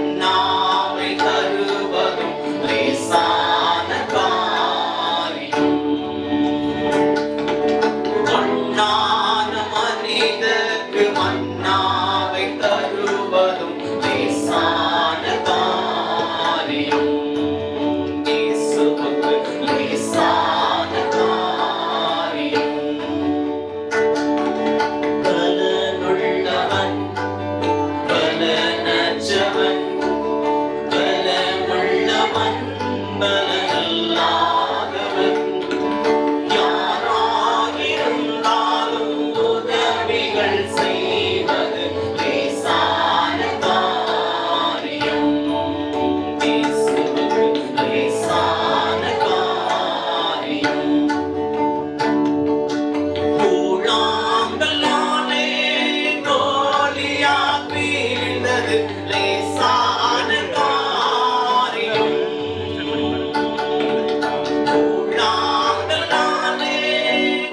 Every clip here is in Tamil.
மன்னாவை தருவதும் லேசான காரியம். மண்ணான மனிதர்க்கு மன்னாவை தருவதும் லேசான காரியம். இயேசுவுக்கு லேசான காரியம். பலனுள்ளவன் பலனற்றவன் பலமுள்ளவன் பலனல்லாதவன் யாராயிருந்தாலும் உதவிகள் செய்வது லேசான காரியம். இயேசுவுக்கு லேசான காரியம். கூழாங்கல்லாலே கோலியாத் வீழ்ந்தது லேசான காரியம். கூழாங்கல்லாலே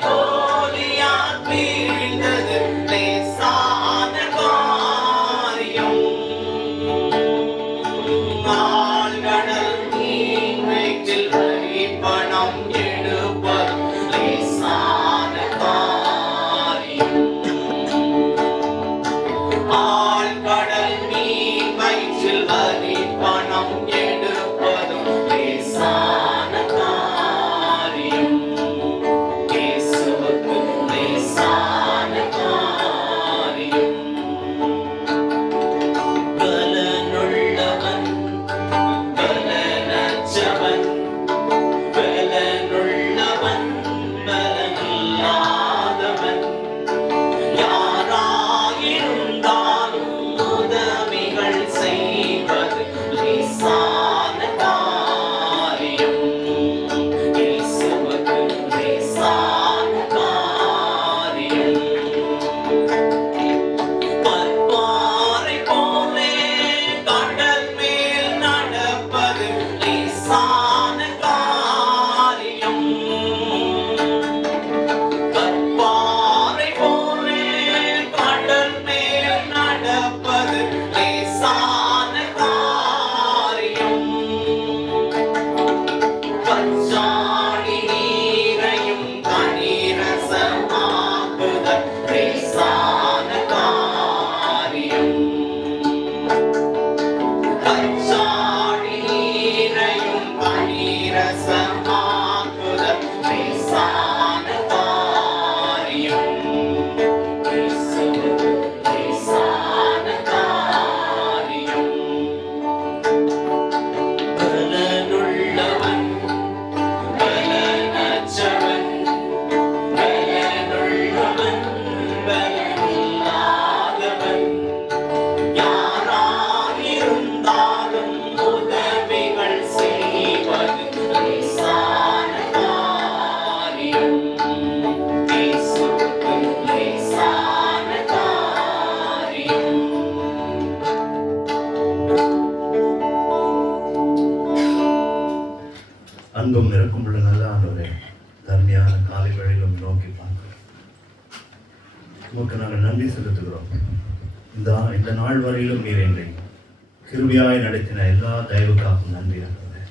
கோலியாத் வீழ்ந்தது லேசான காரியம். ஆழ்கடல் நீர் வயிற்றில் வரிப்பணம் எடுப்பது லேசான காரியம். ஆழ்கடல் நீர் வயிற்றில் வரிப்பணம் எடுப்பதும் லேசான காரியம். இயேசுவுக்கு லேசான காரியம். பலனுள்ளவன் பலனற்றவன் பலனுள்ளவன் பலனில்லாதவன் யாராயிருந்தாலும் உதவிகள் செய்வது லேசான காரியம். இயேசுவுக்கு லேசான காரியம். பற்பாறை போலே கடல் மேல் நடப்பது லேசான காரியம். பற்பாறை போலே கடல் மேல் நடப்பது லேசான காரியம். பச்சாடி நீரையும் கனிரசமாக்குதல் லேசான காரியம். பச்சாடி நீரையும் கனிரசமாக்குதல் லேசான காரியம். இயேசுவுக்கு லேசான காரியம். பலனுள்ளவன் பலனற்றவன் பலனுள்ளவன் பலனில்லாதவன் யாராயிருந்தாலும் உதவிகள் செய்வது லேசான காரியம். இயேசுவுக்கு லேசான காரியம். அன்பும் நெருக்கமுள்ள நல்ல ஆண்டவரே, தர்மையான காலை வேளையிலும் நோக்கி பார்க்கிறோம். உமக்கு நாங்கள் நன்றி செலுத்துகிறோம். இந்த நாள் வரையிலும் நீர் எங்களை கிருபையாய் நடத்தின எல்லா தயவுக்காகவும் நன்றி ஆண்டவரே.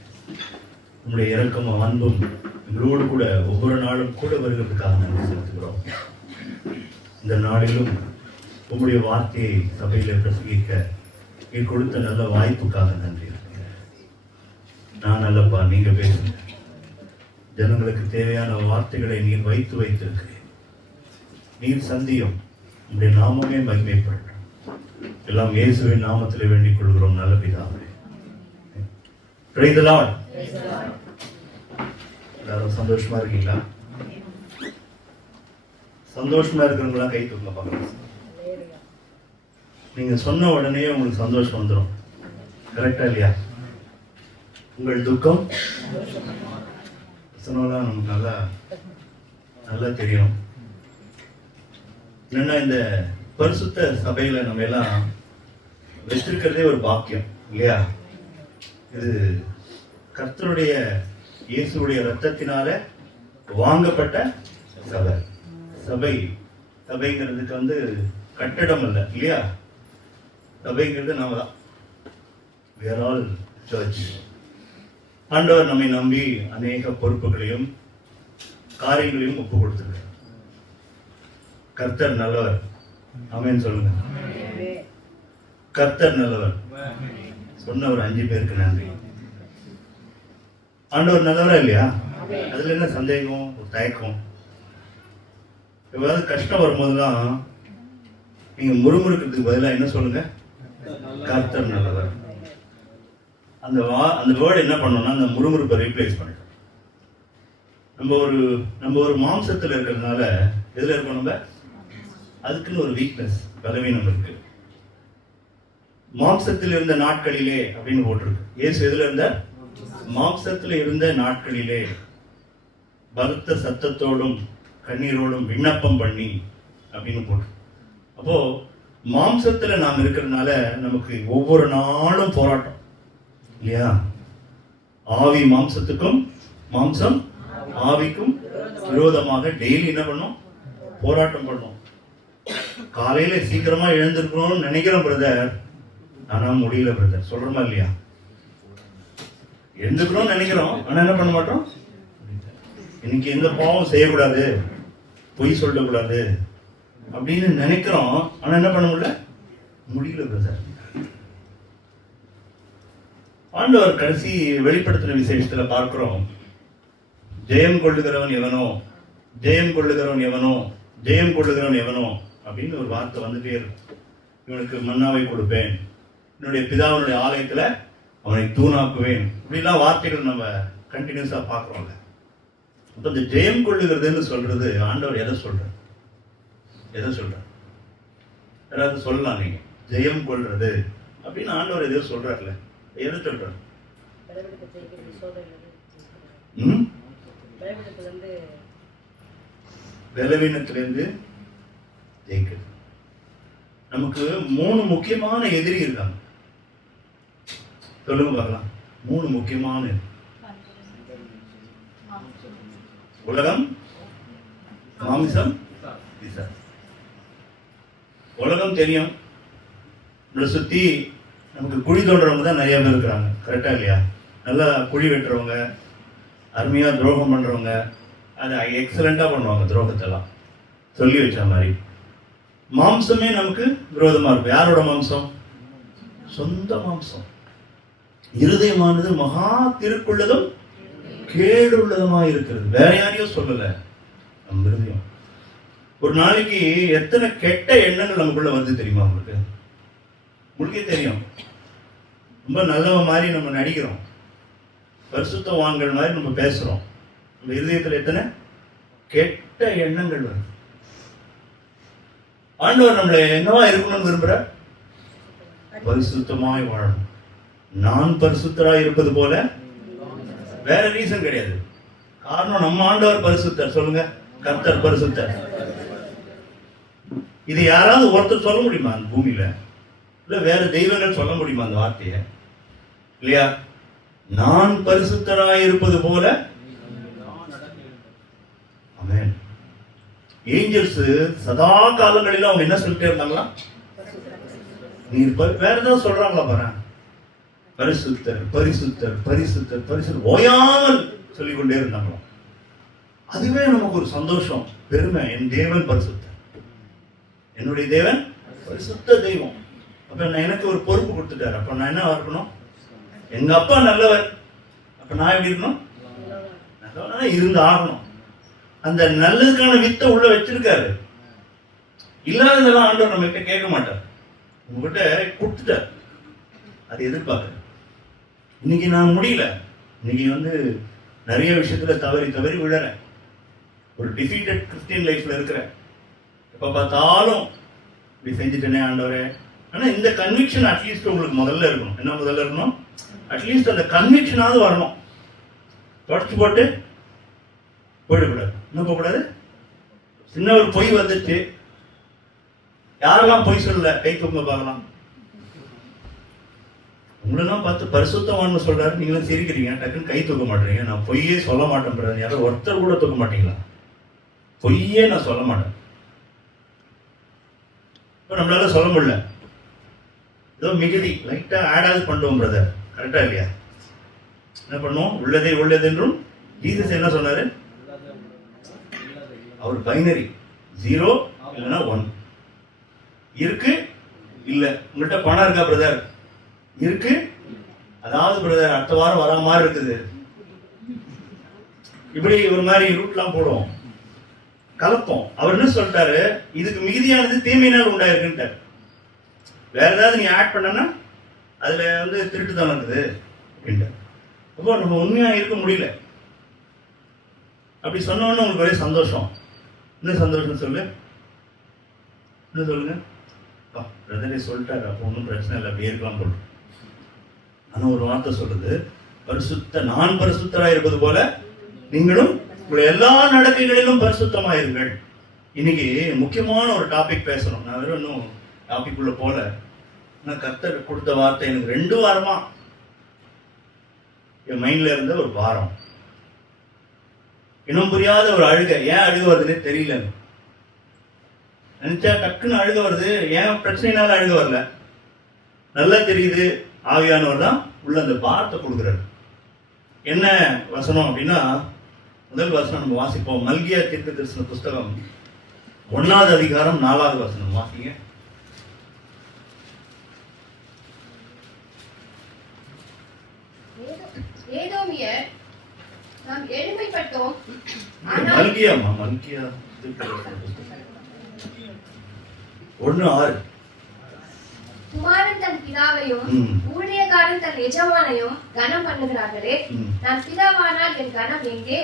உங்களுடைய இரக்கமும் அன்பும் எங்களோடு கூட ஒவ்வொரு நாளும் கூட வருகிறதுக்காக நன்றி செலுத்துகிறோம். இந்த நாளிலும் உங்களுடைய வார்த்தையை சபையில் பிரசங்கிக்க நீர் கொடுத்த நல்ல வாய்ப்புக்காக நன்றி. நான் அல்லப்பா, நீங்க பேசுங்க. ஜனங்களுக்கு தேவையான வார்த்தைகளை நீர் வைத்து வைத்திருக்கிறேன். நீர் சந்தியும், உங்களுடைய நாமமே மகிமைப்படட்டும். எல்லாம் இயேசுவின் நாமத்தில் வேண்டிக் கொள்கிறோம் நல்ல பிதாவே. Praise the Lord. எல்லாரும் சந்தோஷமா இருக்கீங்களா? சந்தோஷமா இருக்கிறவங்களா கை தூங்க பார்க்கலாம். நீங்க சொன்ன உடனே உங்களுக்கு சந்தோஷம் வந்துடும். கரெக்டா இல்லையா? உங்கள் துக்கம் சொன்னா நமக்கு நல்லா தெரியும். என்னன்னா, இந்த பரிசுத்த சபையில நம்ம எல்லாம் வச்சிருக்கிறதே ஒரு பாக்கியம் இல்லையா? இது கர்த்தருடைய இயேசுடைய ரத்தத்தினால வாங்கப்பட்ட சபை. சபைங்கிறதுக்கு கட்டடம் இல்லை இல்லையா? சபைங்கிறது நாம தான். we are all church. ஆண்டவர் நம்மை நம்பி அநேக பொறுப்புகளையும் காரியங்களையும் ஒப்பு கொடுத்திருக்கிறார். கர்த்தர் நல்லவர். ஆமென் சொல்லுங்க. கர்த்தர் நல்லவர். சொன்ன ஒரு 5 பேருக்கு நன்றி. ஆண்டவர் நல்லவரா இல்லையா? அதுல என்ன சந்தேகம், ஒரு தயக்கம்? எவ்வளவு கஷ்டம் வரும்போதுதான் நீங்க முறுமுறுக்கிறதுக்கு பதிலாக என்ன சொல்லுங்க? கர்த்தர் நல்லவர். அந்த வேர்டு என்ன பண்ணோம்னா அந்த முறுமுறுப்பை ரீப்ளேஸ் பண்ணிட்டோம். நம்ம ஒரு மாம்சத்தில் இருக்கிறதுனால எதுல இருக்கோம்? நம்ம அதுக்குன்னு ஒரு வீக்னஸ், பலவீனம் இருக்கு. மாம்சத்தில் இருந்த நாட்களிலே அப்படின்னு போட்டிருக்கு. இயேசு எதுல இருந்த? மாம்சத்தில் இருந்த நாட்களிலே பலத்த சத்தத்தோடும் கண்ணீரோடும் விண்ணப்பம் பண்ணி அப்படின்னு போட்டு. அப்போ மாம்சத்துல நாம் இருக்கிறதுனால நமக்கு ஒவ்வொரு நாளும் போராட்டம் இல்லையா? ஆவி மாம்சத்துக்கும் மாம்சம் ஆவிக்கும் விரோதமாக டெய்லி என்ன பண்ணும்? போராட்டம் பண்ணும். காலையில சீக்கிரமா எழுந்திருக்கணும்னு நினைக்கிறோம் பிரதர், ஆனா முடியல பிரதர். சொல்றோமா இல்லையா? எழுந்துக்கணும்னு நினைக்கிறோம், ஆனா என்ன பண்ண மாட்டோம்? இன்னைக்கு எந்த பாவம் செய்யக்கூடாது, பொய் சொல்லக்கூடாது அப்படின்னு நினைக்கிறோம், ஆனா என்ன பண்ண முடியல பிரதர். ஆண்டவர் கடைசி வெளிப்படுத்தின விசேஷத்துல பார்க்கிறோம், ஜெயம் கொள்ளுகிறவன் எவனோ, ஜெயம் கொள்ளுகிறவன் எவனோ, ஜெயம் கொள்ளுகிறவன் எவனோ அப்படின்னு ஒரு வார்த்தை வந்துட்டே இருக்கும். இவனுக்கு மன்னாவை கொடுப்பேன், என்னுடைய பிதாவினுடைய ஆலயத்துல அவனை தூணாக்குவேன், இப்படிலாம் வார்த்தைகள் நம்ம கண்டினியூஸா பார்க்கிறோம்ல. அப்ப இந்த ஜெயம் கொள்ளுகிறதுன்னு சொல்றது ஆண்டவர் எதை சொல்றார்? எதை சொல்றார்? யாராவது சொல்லலாம் நீங்க? ஜெயம் கொள்றது அப்படின்னு ஆண்டவர் எதையோ சொல்றாருல, எதை சொல்றாரு? பலவீனத்திலிருந்து ஜெயிக்கிறது. நமக்கு 3 முக்கியமான எதிரி இருக்காங்க. சொல்லுங்க பார்க்கலாம். 3 முக்கியமான உலகம், மாமிசம், பிசாசு. உலகம் தெரியும், நம்மளை சுத்தி நமக்கு குழி தோன்றவங்க தான் நிறைய பேர் இருக்கிறாங்க. கரெக்டா இல்லையா? நல்லா குழி வெட்டுறவங்க, அருமையா துரோகம் பண்றவங்க, அதை எக்ஸலண்டா பண்ணுவாங்க துரோகத்தெல்லாம் சொல்லி வச்ச மாதிரி. மாம்சமே நமக்கு விரோதமா இருக்கும். யாரோட மாம்சம்? சொந்த மாம்சம். இருதயமானது மகா திருக்குள்ளதும் கேடு உள்ளதுமா இருக்கிறது. வேற யாரையும் சொல்லல, நம்ம இருதயம். ஒரு நாளைக்கு எத்தனை கெட்ட எண்ணங்கள் நமக்குள்ள வந்து தெரியுமா உங்களுக்கு? உங்களுக்கே தெரியும். ரொம்ப நல்லவன் மாதிரி நம்ம நடிக்கிறோம், பரிசுத்தவான்கள் மாதிரி நம்ம பேசுறோம். நம்ம இருதயத்தில் எத்தனை கெட்ட எண்ணங்கள் வருது. ஆண்டவர் நம்மளை என்னவா இருக்கணும்னு விரும்புற? பரிசுத்தமாய் வாழணும். நான் பரிசுத்தராய் இருப்பது போல, வேற ரீசன் கிடையாது. காரணம் நம்ம ஆண்டவர் பரிசுத்தர். சொல்லுங்க, கர்த்தர் பரிசுத்தர். இது யாராவது ஒருத்தர் சொல்ல முடியுமா அந்த பூமியில? இல்ல வேற தெய்வங்கள் சொல்ல முடியுமா அந்த வார்த்தையை? இல்லையா? நான் பரிசுத்தராய் இருப்பது போல. ஆமென். ஏஞ்சல்ஸ் சதா காலங்களிலும் அவங்க என்ன சொல்லிட்டே இருந்தாங்களா? நீர் வேற ஏதாவது சொல்றாங்களா பாரு? பரிசுத்தர் பரிசுத்தர் பரிசுத்தர் பரிசுத்தர் ஓயாமல் சொல்லிக்கொண்டே இருந்தாங்களா? அதுவே நமக்கு ஒரு சந்தோஷம், பெருமை. என் தேவன் பரிசுத்தர், என்னுடைய தேவன் பரிசுத்த தெய்வம். அப்ப எனக்கு ஒரு பொறுப்பு கொடுத்துட்டாரு. அப்ப நான் என்ன இருக்கணும்? எங்க அப்பா நல்லவர், அப்ப நான் எப்படி இருக்கணும்? நல்லவனா இருந்து ஆகணும். அந்த நல்லதுக்கான வித்தை உள்ள வச்சிருக்காரு. இல்லாததெல்லாம் ஆண்டவர் நம்ம கிட்ட கேட்க மாட்டார், உங்ககிட்ட கொடுத்துட்டார். அது எதிர்பார்க்க. இன்னைக்கு நான் முடியல, இன்னைக்கு நிறைய விஷயத்துல தவறி தவறி விழறேன். ஒரு டிஃபீட்டட் கிறிஸ்டியன் லைஃப்ல இருக்கிறேன். எப்ப பார்த்தாலும் இப்படி செஞ்சுட்டேனே ஆண்டவரே. ஆனா இந்த கன்விக்ஷன் அட்லீஸ்ட் உங்களுக்கு முதல்ல இருக்கணும். என்ன முதல்ல இருக்கணும்? அட்லீஸ்ட் அந்த கன்விக்ஷனாவது வரணும். தொடச்சு போட்டு போயிடக்கூடாது. என்ன போகக்கூடாது? சின்ன ஒரு பொய் வந்துச்சு. யாரெல்லாம் பொய் சொல்லல கை தூங்க பார்க்கலாம். உங்களெல்லாம் பார்த்து பரிசுத்தவான்னு சொல்றாரு, நீங்களும் சிரிக்கிறீங்க, டக்குன்னு கை தூக்க மாட்டீங்க. நான் பொய்யே சொல்ல மாட்டேன். யாரும் ஒருத்தர் கூட தூக்க மாட்டீங்களா? பொய்யே நான் சொல்ல மாட்டேன். இப்ப நம்மளால சொல்ல முடியல. ஏதோ மிகுதி லைட்டா ஆடாவது பண்ணுவோம் பிரதர், கரெக்டா இல்லையா? என்ன பண்ணுவோம்? உள்ளதே உள்ளது என்றும். ஜீசஸ் என்ன சொன்னாரு? அவர் பைனரி, 0 இல்லைன்னா 1. இருக்கு இல்ல. உங்கள்கிட்ட பணம் இருக்கா பிரதர்? இருக்கு. அதாவது பிரதர் அடுத்த வாரம் வர மாதிரி இருக்குது. இப்படி ஒரு மாதிரி ரூட்லாம் போடுவோம், கலப்போம். அவர் என்ன சொல்லிட்டாரு? இதுக்கு மிகுதியானது தீமையினால் உண்டாயிருக்குன்ட்டார். வேற ஏதாவது நீ ஆட் பண்ணனா அதுல வந்து திருட்டு தான் இருக்குது அப்படின்ட்டு. அப்போ நம்ம உண்மையா இருக்க முடியல. அப்படி சொன்னோன்னு உங்களுக்கு ஒரே சந்தோஷம். என்ன சந்தோஷம் சொல்லு? என்ன சொல்லுங்க? பிரதரே சொல்லிட்டாரு, அப்போ ஒன்றும் பிரச்சனை இல்லை, அப்படி இருக்கலாம் போல. ஆனா ஒரு வார்த்தை சொல்றது, நான் பரிசுத்தராக இருப்பது போல நீங்களும் உங்களுடைய எல்லா நடக்கைகளிலும் பரிசுத்தமாயிருங்கள். இன்னைக்கு முக்கியமான ஒரு டாபிக் பேசணும். நான் வெறும் இன்னும் டாபிக் உள்ள போல. நான் கர்த்தர் கொடுத்த வார்த்தை எனக்கு 2 வாரமா என் மைண்ட்ல இருந்த ஒரு வாரம். இன்னும் புரியாத ஒரு அழுக. ஏன் அழுக வருதுன்னே தெரியல. நினைச்சா டக்குன்னு அழுக வருது. ஏன் பிரச்சனைனால அழுக வரல. நல்லா தெரியுது, ஆவியானவர் தான் உள்ள அந்த பாரத்தை கொடுக்குறாரு. என்ன வசனம் அப்படின்னா, முதல் வசனம் நம்ம வாசிப்போம். மல்கியா தீர்க்கதரிசன புஸ்தகம் 1வது அதிகாரம் 4வது வசனம் வாசிங்க. ஏதோமியர் நாம் எளிமைப்பட்டோம், மல்கியா 1:6. குமாரன் தன் பிதாவையும் ஊழியக்காரன் தன் எஜமானையும் கனம் பண்ணுகிறார்களே, நான் பிதாவானால் என் கனம் எங்கே?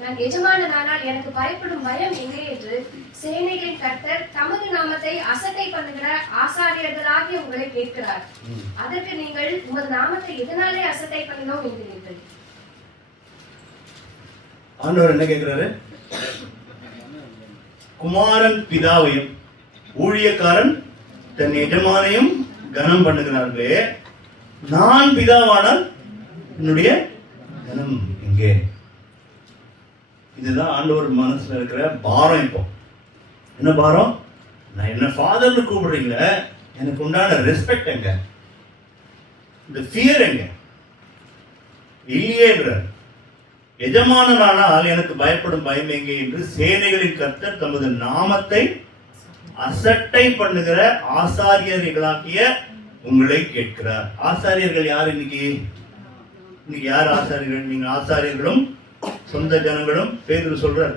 நான் எஜமானனானால் எனக்கு பயப்படும் பயம் எங்கே என்று சேனைகளின் கர்த்தர் தமது நாமத்தை அசட்டை பண்ணுகிற ஆசாரியர்களாகிய உங்களை கேட்கிறார். அதற்கு நீங்கள் உமது நாமத்தை எதனாலே அசட்டை பண்ணினோம் என்கிறீர்கள். ஆண்டவர் என்ன கேட்கிறாரு? குமாரன் பிதாவையும் ஊழியக்காரன் தன் எஜமானையும் கனம் பண்ணுகிறார்களே, நான் பிதாவானால் என்னுடைய கனம் எங்கே? இதுதான் ஆண்டவர் மனசுல இருக்கிற பாரம். இப்போ என்ன பாரம்? நான் என்ன ஃபாதர்னு கூப்பிடுறீங்க, எனக்கு உண்டான ரெஸ்பெக்ட் எங்க? இந்த ஃபியர் எங்க? இல்லையேன்றார். எஜமானனானால் எனக்கு பயப்படும் பயம் எங்கே என்று சேனைகளின் கர்த்தர் தமது நாமத்தை அசட்டை பண்ணுகிற ஆசாரியர்களாகிய உங்களை கேட்கிறார். ஆசாரியர்கள் யார்? இன்னைக்கு யார் ஆசாரியர்கள்? நீங்க ஆசாரியர்களும் சொந்த ஜனங்களும் பேதுரு சொல்றார்.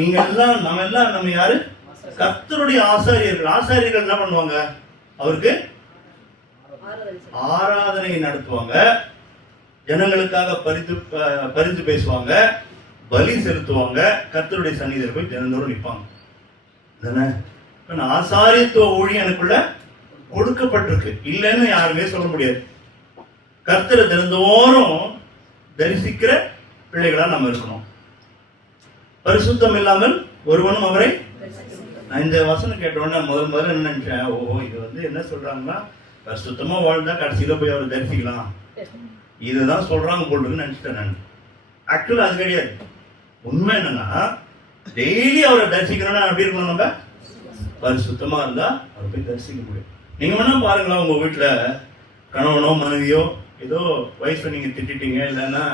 நீங்க எல்லாம் நம்ம யாரு? கர்த்தருடைய ஆசாரியர்கள். ஆசாரியர்கள் என்ன பண்ணுவாங்க? அவருக்கு ஆராதனை நடத்துவாங்க, ஜனங்களுக்காக பரிந்து பேசுவாங்க, பலி செலுத்துவாங்க, கர்த்தருடைய சந்நிதியில் போய் தினந்தோறும் நிற்பாங்க. ஆசாரியத்துவ ஊழியம் எனக்குள்ள கொடுக்கப்பட்டிருக்கு, இல்லைன்னு யாருமே சொல்ல முடியாது. கர்த்தரை தினந்தோறும் தரிசிக்கிற பிள்ளைகளா நம்ம இருக்கணும். பரிசுத்தம் இல்லாமல் ஒருவனும் அவரை. நான் இந்த வசனம் கேட்டோன்னா முதல்ல என்ன நினைச்சேன், இது வந்து என்ன சொல்றாங்கன்னா, பரிசுத்தமா வாழ்ந்தா கடைசியில போய் அவரை தரிசிக்கலாம், இதுதான் சொல்றாங்க போட்டுன்னு நினைச்சிட்டேன் நான். ஆக்சுவலா அது கிடையாது. உண்மை என்னன்னா, டெய்லி அவரை தரிசிக்கணும்னா எப்படி இருக்கணும்? நம்ம பரிசுத்தமா இருந்தா அவரை போய் தரிசிக்க முடியும். நீங்க வேணா பாருங்களா, உங்க வீட்டுல கணவனோ மனைவியோ ஏதோ வைஃபை நீங்க திட்டிட்டீங்க, இல்லைன்னா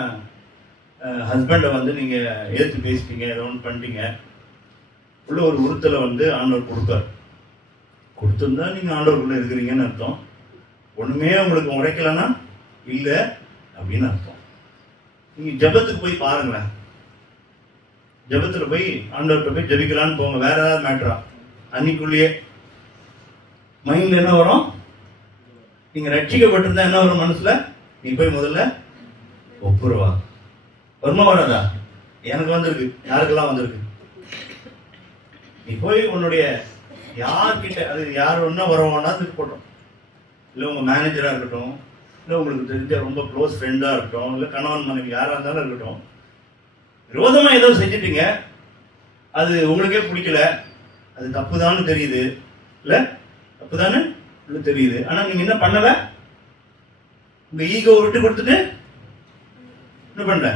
ஹஸ்பண்டை வந்து நீங்க ஏற்று பேசிட்டீங்க, ஏதோ ஒன்று பண்ணிட்டீங்க, உள்ள ஒரு உறுத்தலை வந்து ஆண்டவர் கொடுத்தார். கொடுத்துருந்தா நீங்க ஆண்டவருக்குள்ள இருக்கிறீங்கன்னு அர்த்தம். ஒண்ணுமே உங்களுக்கு உரைக்கலன்னா இல்லை அப்படின்னு அர்த்தம். நீங்க ஜபத்துக்கு போய் பாருங்களேன். ஜபத்துல போய் ஆண்டவர்கிட்ட போய் ஜபிக்கலான்னு போங்க. வேற ஏதாவது மேட்டரா? அன்னைக்குள்ளேயே மைண்ட்ல என்ன வரும்? நீங்க ரட்சிக்கப்பட்டிருந்தா என்ன வரும் மனசுல? நீ போய் முதல்ல ஒப்புரவா. வருமா வராதா? எனக்கு வந்திருக்கு, யாருக்கெல்லாம் வந்திருக்கு. நீ போய் உன்னுடைய யார்கிட்ட, அது யார் ஒன்னா வரவானா போட்டோம், இல்லை உங்க மேனேஜரா இருக்கட்டும், இல்லை உங்களுக்கு தெரிஞ்ச ரொம்ப க்ளோஸ் ஃப்ரெண்டா இருக்கட்டும், இல்லை கணவன் மனைவி யாரா இருந்தாலும் இருக்கட்டும், விரோதமா ஏதோ செஞ்சுட்டீங்க, அது உங்களுக்கே பிடிக்கல, அது தப்புதான்னு தெரியுது, இல்ல தப்புதானு தெரியுது. ஆனா நீங்க என்ன பண்ணல? உங்க ஈகோ விட்டு கொடுத்துட்டு என்ன பண்ணல?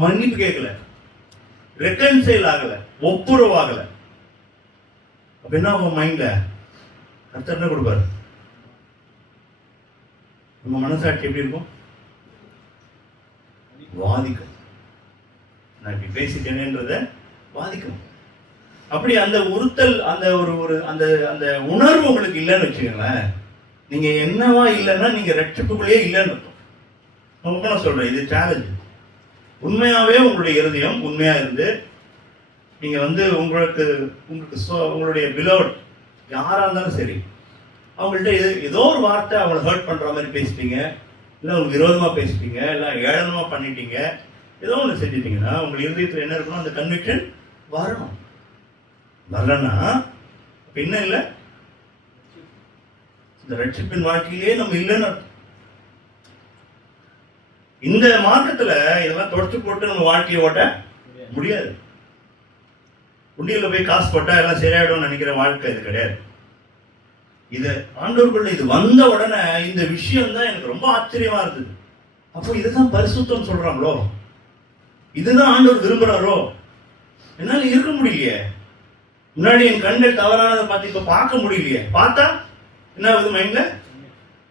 மன்னிப்பு கேட்கல, ரெக்கன்சைல் ஆகல, ஒப்புரவாகல. அப்ப என்ன உங்க மைண்ட்ல கர்த்தர் என்ன கொடுப்பாரு? நம்ம மனசாட்சி எப்படி இருக்கும்? வாதிக்கும். நான் இப்படி பேசிட்டேனேன்றத வாதிக்கும். அப்படி அந்த உறுத்தல், அந்த ஒரு அந்த அந்த உணர்வு உங்களுக்கு இல்லைன்னு வச்சுக்கோங்களேன், நீங்க என்னவா இல்லைன்னா நீங்க ரட்சிப்புக்குள்ளேயே இல்லைன்னு அர்த்தம். நான் சொல்றேன், இது சேலஞ்சு. உண்மையாவே உங்களுடைய இருதயம் உண்மையா இருந்து நீங்க உங்களுக்கு உங்களுடைய பிலோட் யாரா இருந்தாலும் சரி, அவங்கள்ட்ட ஏதோ ஒரு வார்த்தை அவங்களை ஹர்ட் பண்ற மாதிரி பேசிட்டீங்க, இல்லை உங்களுக்கு விரோதமா பேசிட்டீங்க, இல்லை ஏளனமா பண்ணிட்டீங்க, ஏதோ ஒன்று செஞ்சிட்டீங்கன்னா உங்க இருதயத்தில் என்ன இருக்கணும்? அந்த கன்விக்ஷன் வரணும். வரலன்னா பின்ன இல்லை, இந்த ரட்சிப்பின் வாழ்க்கையிலேயே நம்ம இல்லைன்னு அர்த்தம். இந்த மார்க்கத்துல இதெல்லாம் தொடச்சு போட்டு நம்ம வாழ்க்கையை ஓட்ட முடியாது. உண்டியல்ல போய் காசு போட்டா எல்லாம் சரியாயிடும் நினைக்கிற வாழ்க்கை இது கிடையாது. இது ஆண்டவருக்குள்ள இது வந்த உடனே இந்த விஷயம் தான் எனக்கு ரொம்ப ஆச்சரியமா இருந்தது. அப்போ இதுதான் பரிசுத்தம் சொல்றாங்களோ, இதுதான் ஆண்டவர் விரும்புறாரோ? என்னால இருக்க முடியலையே. முன்னாடி என் கண்கள் தவறானதை பார்த்து இப்ப பார்க்க முடியலையே. பார்த்தா என்ன ஆகுது? மைண்ட்ல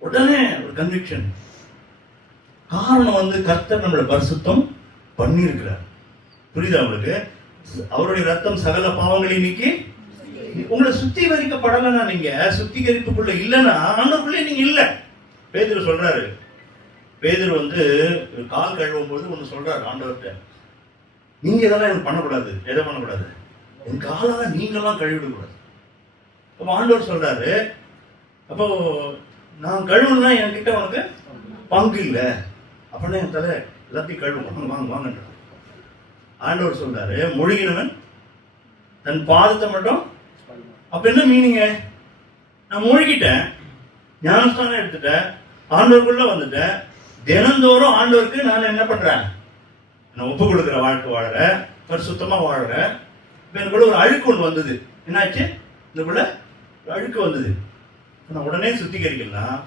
உடனே ஒரு கன்விக்ஷன். காரணம் கர்த்தர் நம்மளை பரிசுத்தம் பண்ணியிருக்கிறார். புரியுதா உங்களுக்கு? அவருடைய ரத்தம் சகல பாவங்களை நீக்கி உங்களை சுத்திகரிக்கப்படலைன்னா, நீங்க சுத்திகரிப்புக்குள்ள இல்லைன்னா ஆண்டவருக்குள்ளே நீங்க இல்ல. பேதுரு சொல்றாரு, பேதுரு கால் கழுவும் போது ஒண்ணு சொல்றாரு ஆண்டவர்கிட்ட, நீங்க இதெல்லாம் எனக்கு பண்ணக்கூடாது. எதை பண்ணக்கூடாது? என் காலால நீங்கெல்லாம் கழுவிடக்கூடாது. அப்ப ஆண்டவர் சொல்றாரு, அப்போ நான் கழுவுனா என்கிட்ட உனக்கு பங்கு இல்லை. அப்படின்னா என் தலை எல்லாத்தையும் கழுவும், வாங்க வாங்கன்ற ஆண்டவர் சொல்றாரு. மொழிகினவன் தன் பாதத்தை மட்டும். அப்ப என்ன மீனிங்க? நான் மூழ்கிட்டேன், ஞானஸ்தானம் எடுத்துட்டேன், ஆண்டவருக்குள்ள வந்துட்டேன், தினந்தோறும் ஆண்டவருக்கு நான் என்ன பண்றேன்? நான் ஒப்பு கொடுக்குற வாழ்க்கை வாழறேன், பரிசுத்தமா வாழறேன். இப்ப எனக்குள்ள ஒரு அழுக்கு ஒன்று வந்தது. என்னாச்சு? இதுக்குள்ள ஒரு அழுக்கு வந்தது. நான் உடனே சுத்திகரிக்கலாம்.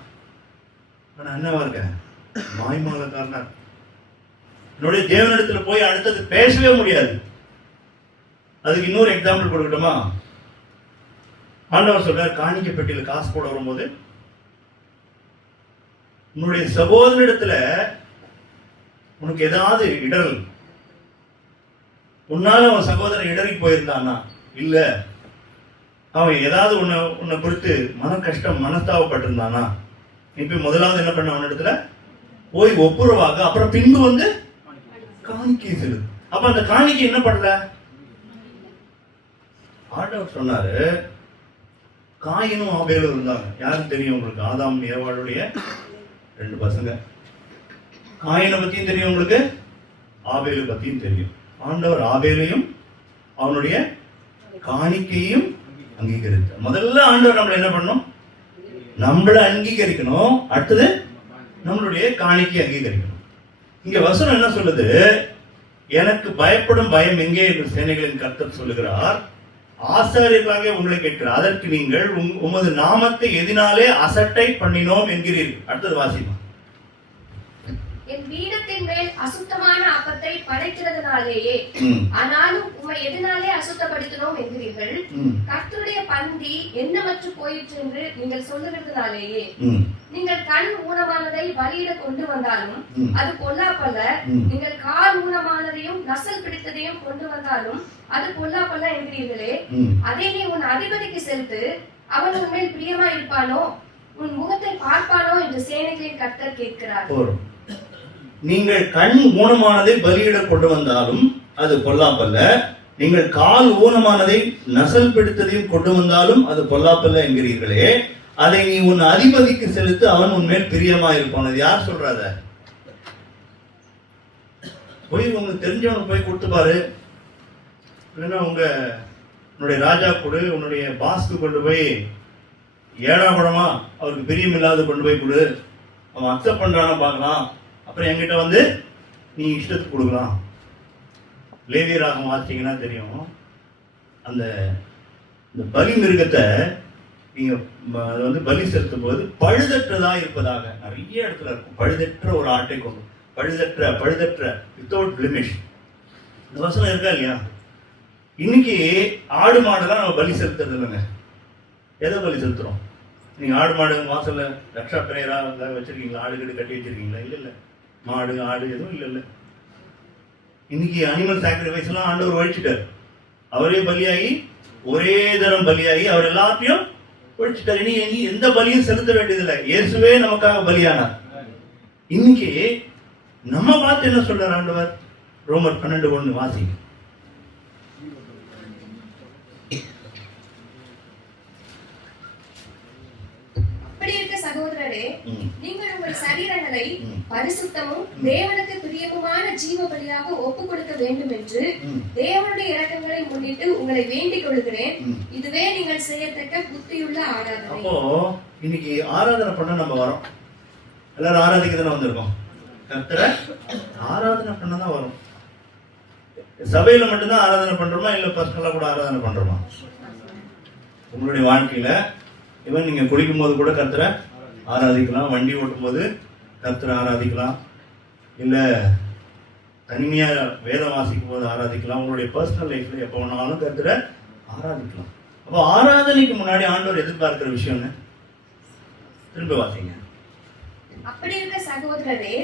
நான் என்னவா இருக்கேன்? மாய்மாலக்காரனா. என்னுடைய தேவனிடத்துல போய் அடுத்தது பேசவே முடியாது. அதுக்கு இன்னொரு எக்ஸாம்பிள் கொடுக்கட்டுமா? ஆண்டவர் சொல்றார், காணிக்கை பெட்டியில காசு போட வரும்போது உன்னுடைய சகோதரிடத்துல உனக்கு ஏதாவது இடரல், உன்னால அவன் சகோதரன் இடறி போயிருந்தானா, இல்ல அவன் ஏதாவது உன்னை குறித்து மன கஷ்டம் மனஸ்தாபப்பட்டிருந்தானா, இப்ப முதலாவது என்ன பண்ண? அவன் இடத்துல போய் ஒப்புரவாக, அப்புறம் பின்பு காணிக்கை செலுத்து. அப்ப அந்த காணிக்கை என்ன பண்ணல? ஆண்டவர் சொன்னாரு, காயினும் ஆபேலும் இருந்தாங்க. யாருக்கு தெரியும் உங்களுக்கு? ஆதாம் ஏவாளுடைய 2 பசங்க. காயினை பத்தியும் தெரியும் உங்களுக்கு, ஆபேலு பத்தியும் தெரியும். ஆண்டவர் ஆபேலையும் அவனுடைய காணிக்கையும் அங்கீகரித்தார். முதல்ல ஆண்டவர் நம்மள என்ன பண்ணணும்? நம்மள அங்கீகரிக்கணும். அடுத்தது நம்மளுடைய காணிக்கை அங்கீகரிக்கணும். இங்க வசனம் என்ன சொல்லுது? எனக்கு பயப்படும் பயம் எங்கே என்று சேனைகளின் கர்த்தர் சொல்லுகிறார். ஆசாரியர்களாக உங்களை கேட்கிறார், அதற்கு நீங்கள் உமது நாமத்தை எதினாலே அசட்டை பண்ணினோம் என்கிறீர்கள். அடுத்தது வாசிமா. என் பீடத்தின் மேல் அசுத்தமான அப்பத்தை படைக்கிறதுனாலேயே, ஆனாலும் உம்மை எதனாலே அசுத்தப்படுத்தினோம் என்கிறீர்கள். கர்த்தருடைய பந்தி எண்ணமற்று போயிற்று என்று நீங்கள் சொல்லுகிறதுனாலேயே, நீங்கள் கண் ஊனமானதை பலியிட கொண்டு வந்தாலும் அது பொல்லாப்பல்ல, நீங்கள் கால் ஊனமானதையும் நசல் பிடித்ததையும் கொண்டு வந்தாலும் அது பொல்லாப்பல்ல என்கிறீர்களே. அதை நீ உன் அதிபதிக்கு செலுத்து, அவன் உன் மேல் பிரியமா இருப்பானோ, உன் முகத்தை பார்ப்பானோ என்று சேனைகளின் கர்த்தர் கேட்கிறார். நீங்கள் கண் ஊனமானதை பலியிட கொண்டு வந்தாலும் அது பொல்லாப்பல்ல, நீங்கள் கால் ஊனமானதை நசல் பிடித்ததையும் கொண்டு வந்தாலும் அது பொல்லாப்பல்ல என்கிறீர்களே. அதை நீ உன் அதிபதிக்கு செலுத்து, அவன் உன்மேல் பிரியமா இருப்பான். அது யார் சொல்றாத? போய் உங்களுக்கு தெரிஞ்சவனுக்கு போய் கொடுத்து பாரு. இல்லைன்னா உன்னுடைய ராஜா கொடு, உன்னுடைய பாஸ்க்கு கொண்டு போய் ஏழாபடமா அவருக்கு பிரியம் இல்லாத கொண்டு போய் கொடு, அவன் அக்செப்ட் பண்றான பார்க்கலாம். அப்புறம் என்கிட்ட நீ இஷ்டத்துக்கு கொடுக்கலாம். லேவியராகம் வாசிச்சீங்கன்னா தெரியும், அந்த பலி மிருகத்தை நீங்க பலி செலுத்தும் போது பழுதற்றதா இருப்பதாக நிறைய இடத்துல இருக்கும். பழுதற்ற ஒரு ஆட்டை கொண்டு, பழுதற்ற வித்தவுட் பிளெமிஷ். இந்த வசனம் இருக்கா இல்லையா? இன்னைக்கு ஆடு மாடெல்லாம் நம்ம பலி செலுத்துறது இல்லைங்க. எதை பலி செலுத்துறோம்? நீங்க ஆடு மாடு வாசல்ல ரக்ஷா பிரேயரா வச்சிருக்கீங்களா? ஆடு கீடு கட்டி வச்சிருக்கீங்களா? இல்ல மாடு ஆடு எதுவும் இல்ல. இன்னைக்கு அனிமல் சாக்ரிஃபைஸ் எல்லாம் ஆண்டவர் ஒழிச்சிட்டார். அவரே பலியாகி ஒரே தரம் பலியாகி அவர் எல்லாத்தையும் ஒழிச்சிட்டார். இனி எந்த பலியும் செலுத்த வேண்டியதில்லை. இயேசுவே நமக்காக பலியானார். இன்னைக்கு நம்ம பார்த்து என்ன சொல்றார் ஆண்டவர்? ரோமர் 12:1 வாசிங்க. அப்படி இருக்க சகோதரரே, நீங்கள் உங்கள் சரீரங்களை பரிசுத்தமும் தேவனுக்கு பிரியமுமான ஜீவ பலியாக ஒப்புக் கொடுக்க வேண்டும் என்று தேவனுடைய இரக்கங்களை முன்னிட்டு உங்களை வேண்டிக் கொள்கிறேன். இதுவே நீங்கள் செய்யத்தக்க புத்தியுள்ள ஆராதனை. அப்போ இன்னைக்கு ஆராதனை பண்ண நம்ம வரோம். எல்லாரும் ஆராதிக்க தானே வந்திருக்கோம். கர்த்தரை ஆராதனை பண்ண தான் வரும். சபையில மட்டும்தான் ஆராதனை பண்றோமா, இல்ல பர்சனலா கூட ஆராதனை பண்றோமா? உங்களுடைய வாழ்க்கையில இவன் நீங்க குடிக்கும் போது கூட கர்த்தரை ஆராதிக்கலாம், வண்டி ஓட்டும் போது கர்த்தரை ஆராதிக்கலாம், இல்ல தனிமையா வேதம் வாசிக்கும் போது ஆராதிக்கலாம். உங்களுடைய பர்சனல் லைஃப்ல எப்ப வேணாலும் கர்த்தரை ஆராதிக்கலாம். அப்போ ஆராதனைக்கு முன்னாடி ஆண்டவர் எதிர்பார்க்கிற விஷயம்னு திரும்ப வாசிங்க. அப்படி இருக்க சகோதரரே,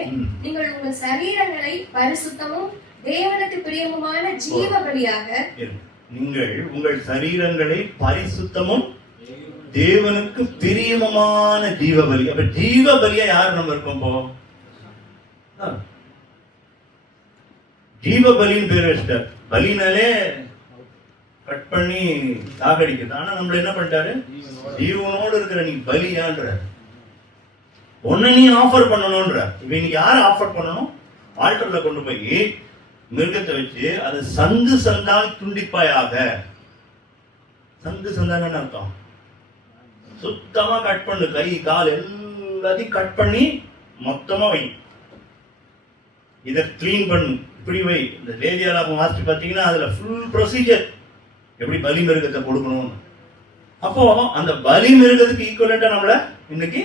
நீங்கள் உங்கள் சரீரங்களை பரிசுத்தமும் தேவனுக்கு பிரியமுமான ஜீவ பலியாக, நீங்கள் உங்கள் சரீரங்களை பரிசுத்தமும் தேவனுக்கு பிரியமான ஜீவ பலி. அப்ப ஜீவ பலியா யார் நம்ம இருக்கோம்? ஜீவ பலின்னு பேர் வச்சிட்டார். பலினாலே கட் பண்ணி தாகடிக்குது. ஆனா நம்மள என்ன பண்ணிட்டாரு? ஜீவனோடு இருக்கிற நீ பலியான்ற ஒன்னு நீ ஆஃபர் பண்ணணும்ன்ற. இப்ப இன்னைக்கு யார் ஆஃபர் பண்ணணும்? ஆல்டர்ல கொண்டு போய் மிருகத்தை வச்சு அது சந்து சந்தால் துண்டிப்பாயாக. சந்து சந்தான்னு அர்த்தம் சுத்தமா கட் பண்ணு, கை கால் எல்லாத்தையும் கட் பண்ணி மொத்தமா வை, இதை கிளீன் பண்ணு, இப்படி வை. இந்த லேவியாராகம் வாசிச்சு பார்த்தீங்கன்னா அதுல ஃபுல் ப்ரொசீஜர் எப்படி பலி மிருகத்தை கொடுக்கணும்னு. அப்போ அந்த பலி மிருகத்துக்கு ஈக்குவலண்டா நம்மள இன்னைக்கு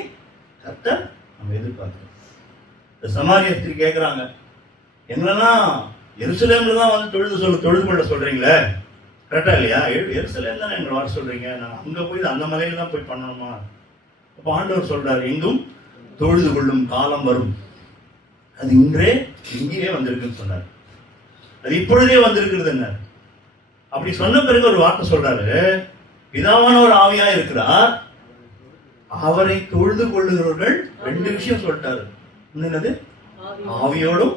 கர்த்தர் நம்ம எதிர்பார்க்கிறோம். இந்த சமாரிய ஸ்திரீ கேட்கிறாங்க, எங்களெல்லாம் எருசலேம்ல தான் வந்து தொழுது கொள்ள சொல்றீங்களே, கரெக்டா இல்லையா? எருசலேம் தானே எங்களை வர சொல்றீங்க, நான் அங்க போய் அந்த மலையில தான் போய் பண்ணணுமா? அப்ப ஆண்டவர் சொல்றாரு, எங்கும் தொழுது கொள்ளும் காலம் வரும், அது இன்றே இங்கேயே வந்திருக்குன்னு சொன்னார். அது இப்பொழுதே வந்திருக்கிறது என்ன? அப்படி சொன்ன பிறகு ஒரு வார்த்தை சொல்றாரு, பிதாவான ஒரு ஆவியா இருக்கிறார், அவரை தொழுது கொள்ளுகிறவர்கள். ரெண்டு விஷயம் சொல்லிட்டாரு. என்னது? ஆவியோடும்.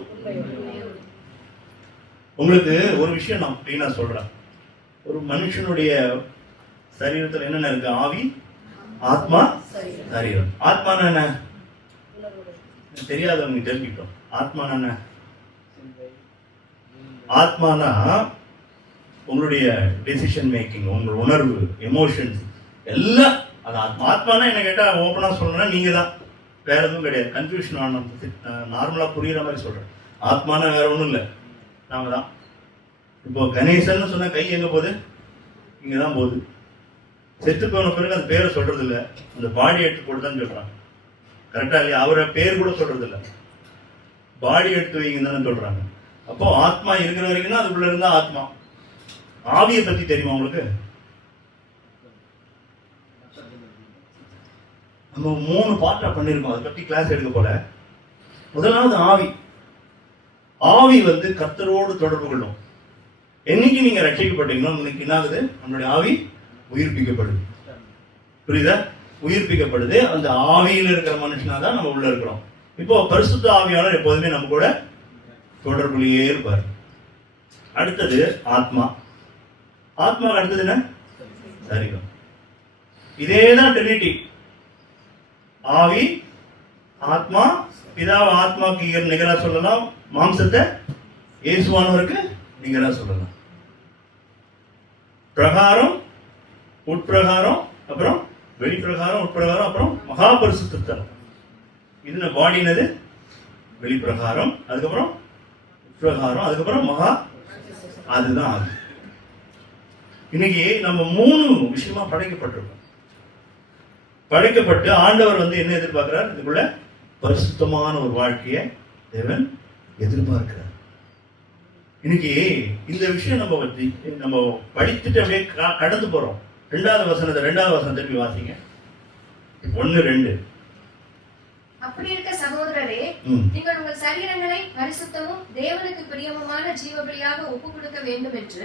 உங்களுக்கு ஒரு விஷயம் நான் கிளீனா சொல்றேன். ஒரு மனுஷனுடைய சரீரத்தில் என்னென்ன இருக்கு? ஆவி, ஆத்மா, சரீரம். ஆத்மான என்ன தெரியாதவங்க தெரிஞ்சுக்கிட்டோம். ஆத்மான என்ன? ஆத்மானா உங்களுடைய டெசிஷன் மேக்கிங், உங்கள் உணர்வு, எமோஷன்ஸ் எல்லாம் அது ஆத்மா. ஆத்மானா என்ன கேட்டா ஓப்பனா சொல்லணும்னா நீங்க தான், வேற எதுவும் கிடையாது. கன்ஃபியூஷன் ஆன நார்மலா புரியுற மாதிரி சொல்றேன். ஆத்மானா வேற ஒண்ணும் இல்லை, நாம தான். இப்போ கணேசன் சொன்னா கை எங்க போகுது? இங்கதான் போகுது. செத்து போன பிறகு அந்த பேரை சொல்றது இல்லை, அந்த பாடி எடுத்து போட்டுதான் சொல்றாங்க. கரெக்டா இல்லையா? அவரை பேர் கூட சொல்றது இல்லை, பாடி எடுத்து வைங்க தானே சொல்றாங்க. அப்போ ஆத்மா இருக்கிற வரைக்கும் தான் அதுக்குள்ள இருந்தா ஆத்மா. ஆவியை பத்தி தெரியுமா உங்களுக்கு? நம்ம 3 பார்ட்டா பண்ணிருக்கோம், அதை பத்தி கிளாஸ் எடுக்க போல. முதலாவது ஆவி. ஆவி வந்து கர்த்தரோடு தொடர்பு கொள்ளும். என்னைக்கு நீங்க ரட்சிக்கப்பட்டீங்களோ உங்களுக்கு என்ன ஆகுது? நம்மளுடைய ஆவி உயிர்ப்பிக்கப்படுது. புரியுதா? உயிர்ப்பிக்கப்படுது. அந்த ஆவியில் இருக்கிற மனுஷனா தான் நம்ம உள்ள இருக்கிறோம். இப்போ பரிசுத்த ஆவியானவர் எப்போதுமே நம்ம கூட தொடர்புலயே இருப்பார். அடுத்தது ஆத்மா. ஆத்மா அடுத்தது என்ன? சரீரம். இதேதான் ட்ரினிட்டி. ஆவி, ஆத்மா. பிதாவை ஆத்மாக்கு நிகரா சொல்லலாம், மாம்சத்தை இயேசுவானவருக்கு நிகரா சொல்லலாம். பிரகாரம், உட்பிரகாரம், அப்புறம் வெளிப்பிரகாரம், உட்பிரகாரம், அப்புறம் மகாபரிசுத்தம். இது பாடினது வெளிப்பிரகாரம், அதுக்கப்புறம் உட்பிரகாரம், அதுக்கப்புறம் மகா. அதுதான் ஆவி. இன்னைக்கு நம்ம 3 விஷயமா படைக்கப்பட்டிருக்கோம். படைக்கப்பட்டு ஆண்டவர் வந்து என்ன எதிர்பார்க்கிறார்? இதுக்குள்ள பரிசுத்தமான ஒரு வாழ்க்கையை தேவன் எதிர்பார்க்கிறார். இன்னைக்கு இந்த விஷயம் நம்ம படித்துட்டு அப்படியே கடந்து போறோம். 2வது வசனம் திருப்பி வாசிங்க. 1:2. அப்படி இருக்க சகோதரரே, நீங்கள் உங்கள் சரீரங்களை பரிசுத்தமும் தேவனுக்கு பிரியமுமான ஜீவபலியாக ஒப்புக் கொடுக்க வேண்டும் என்று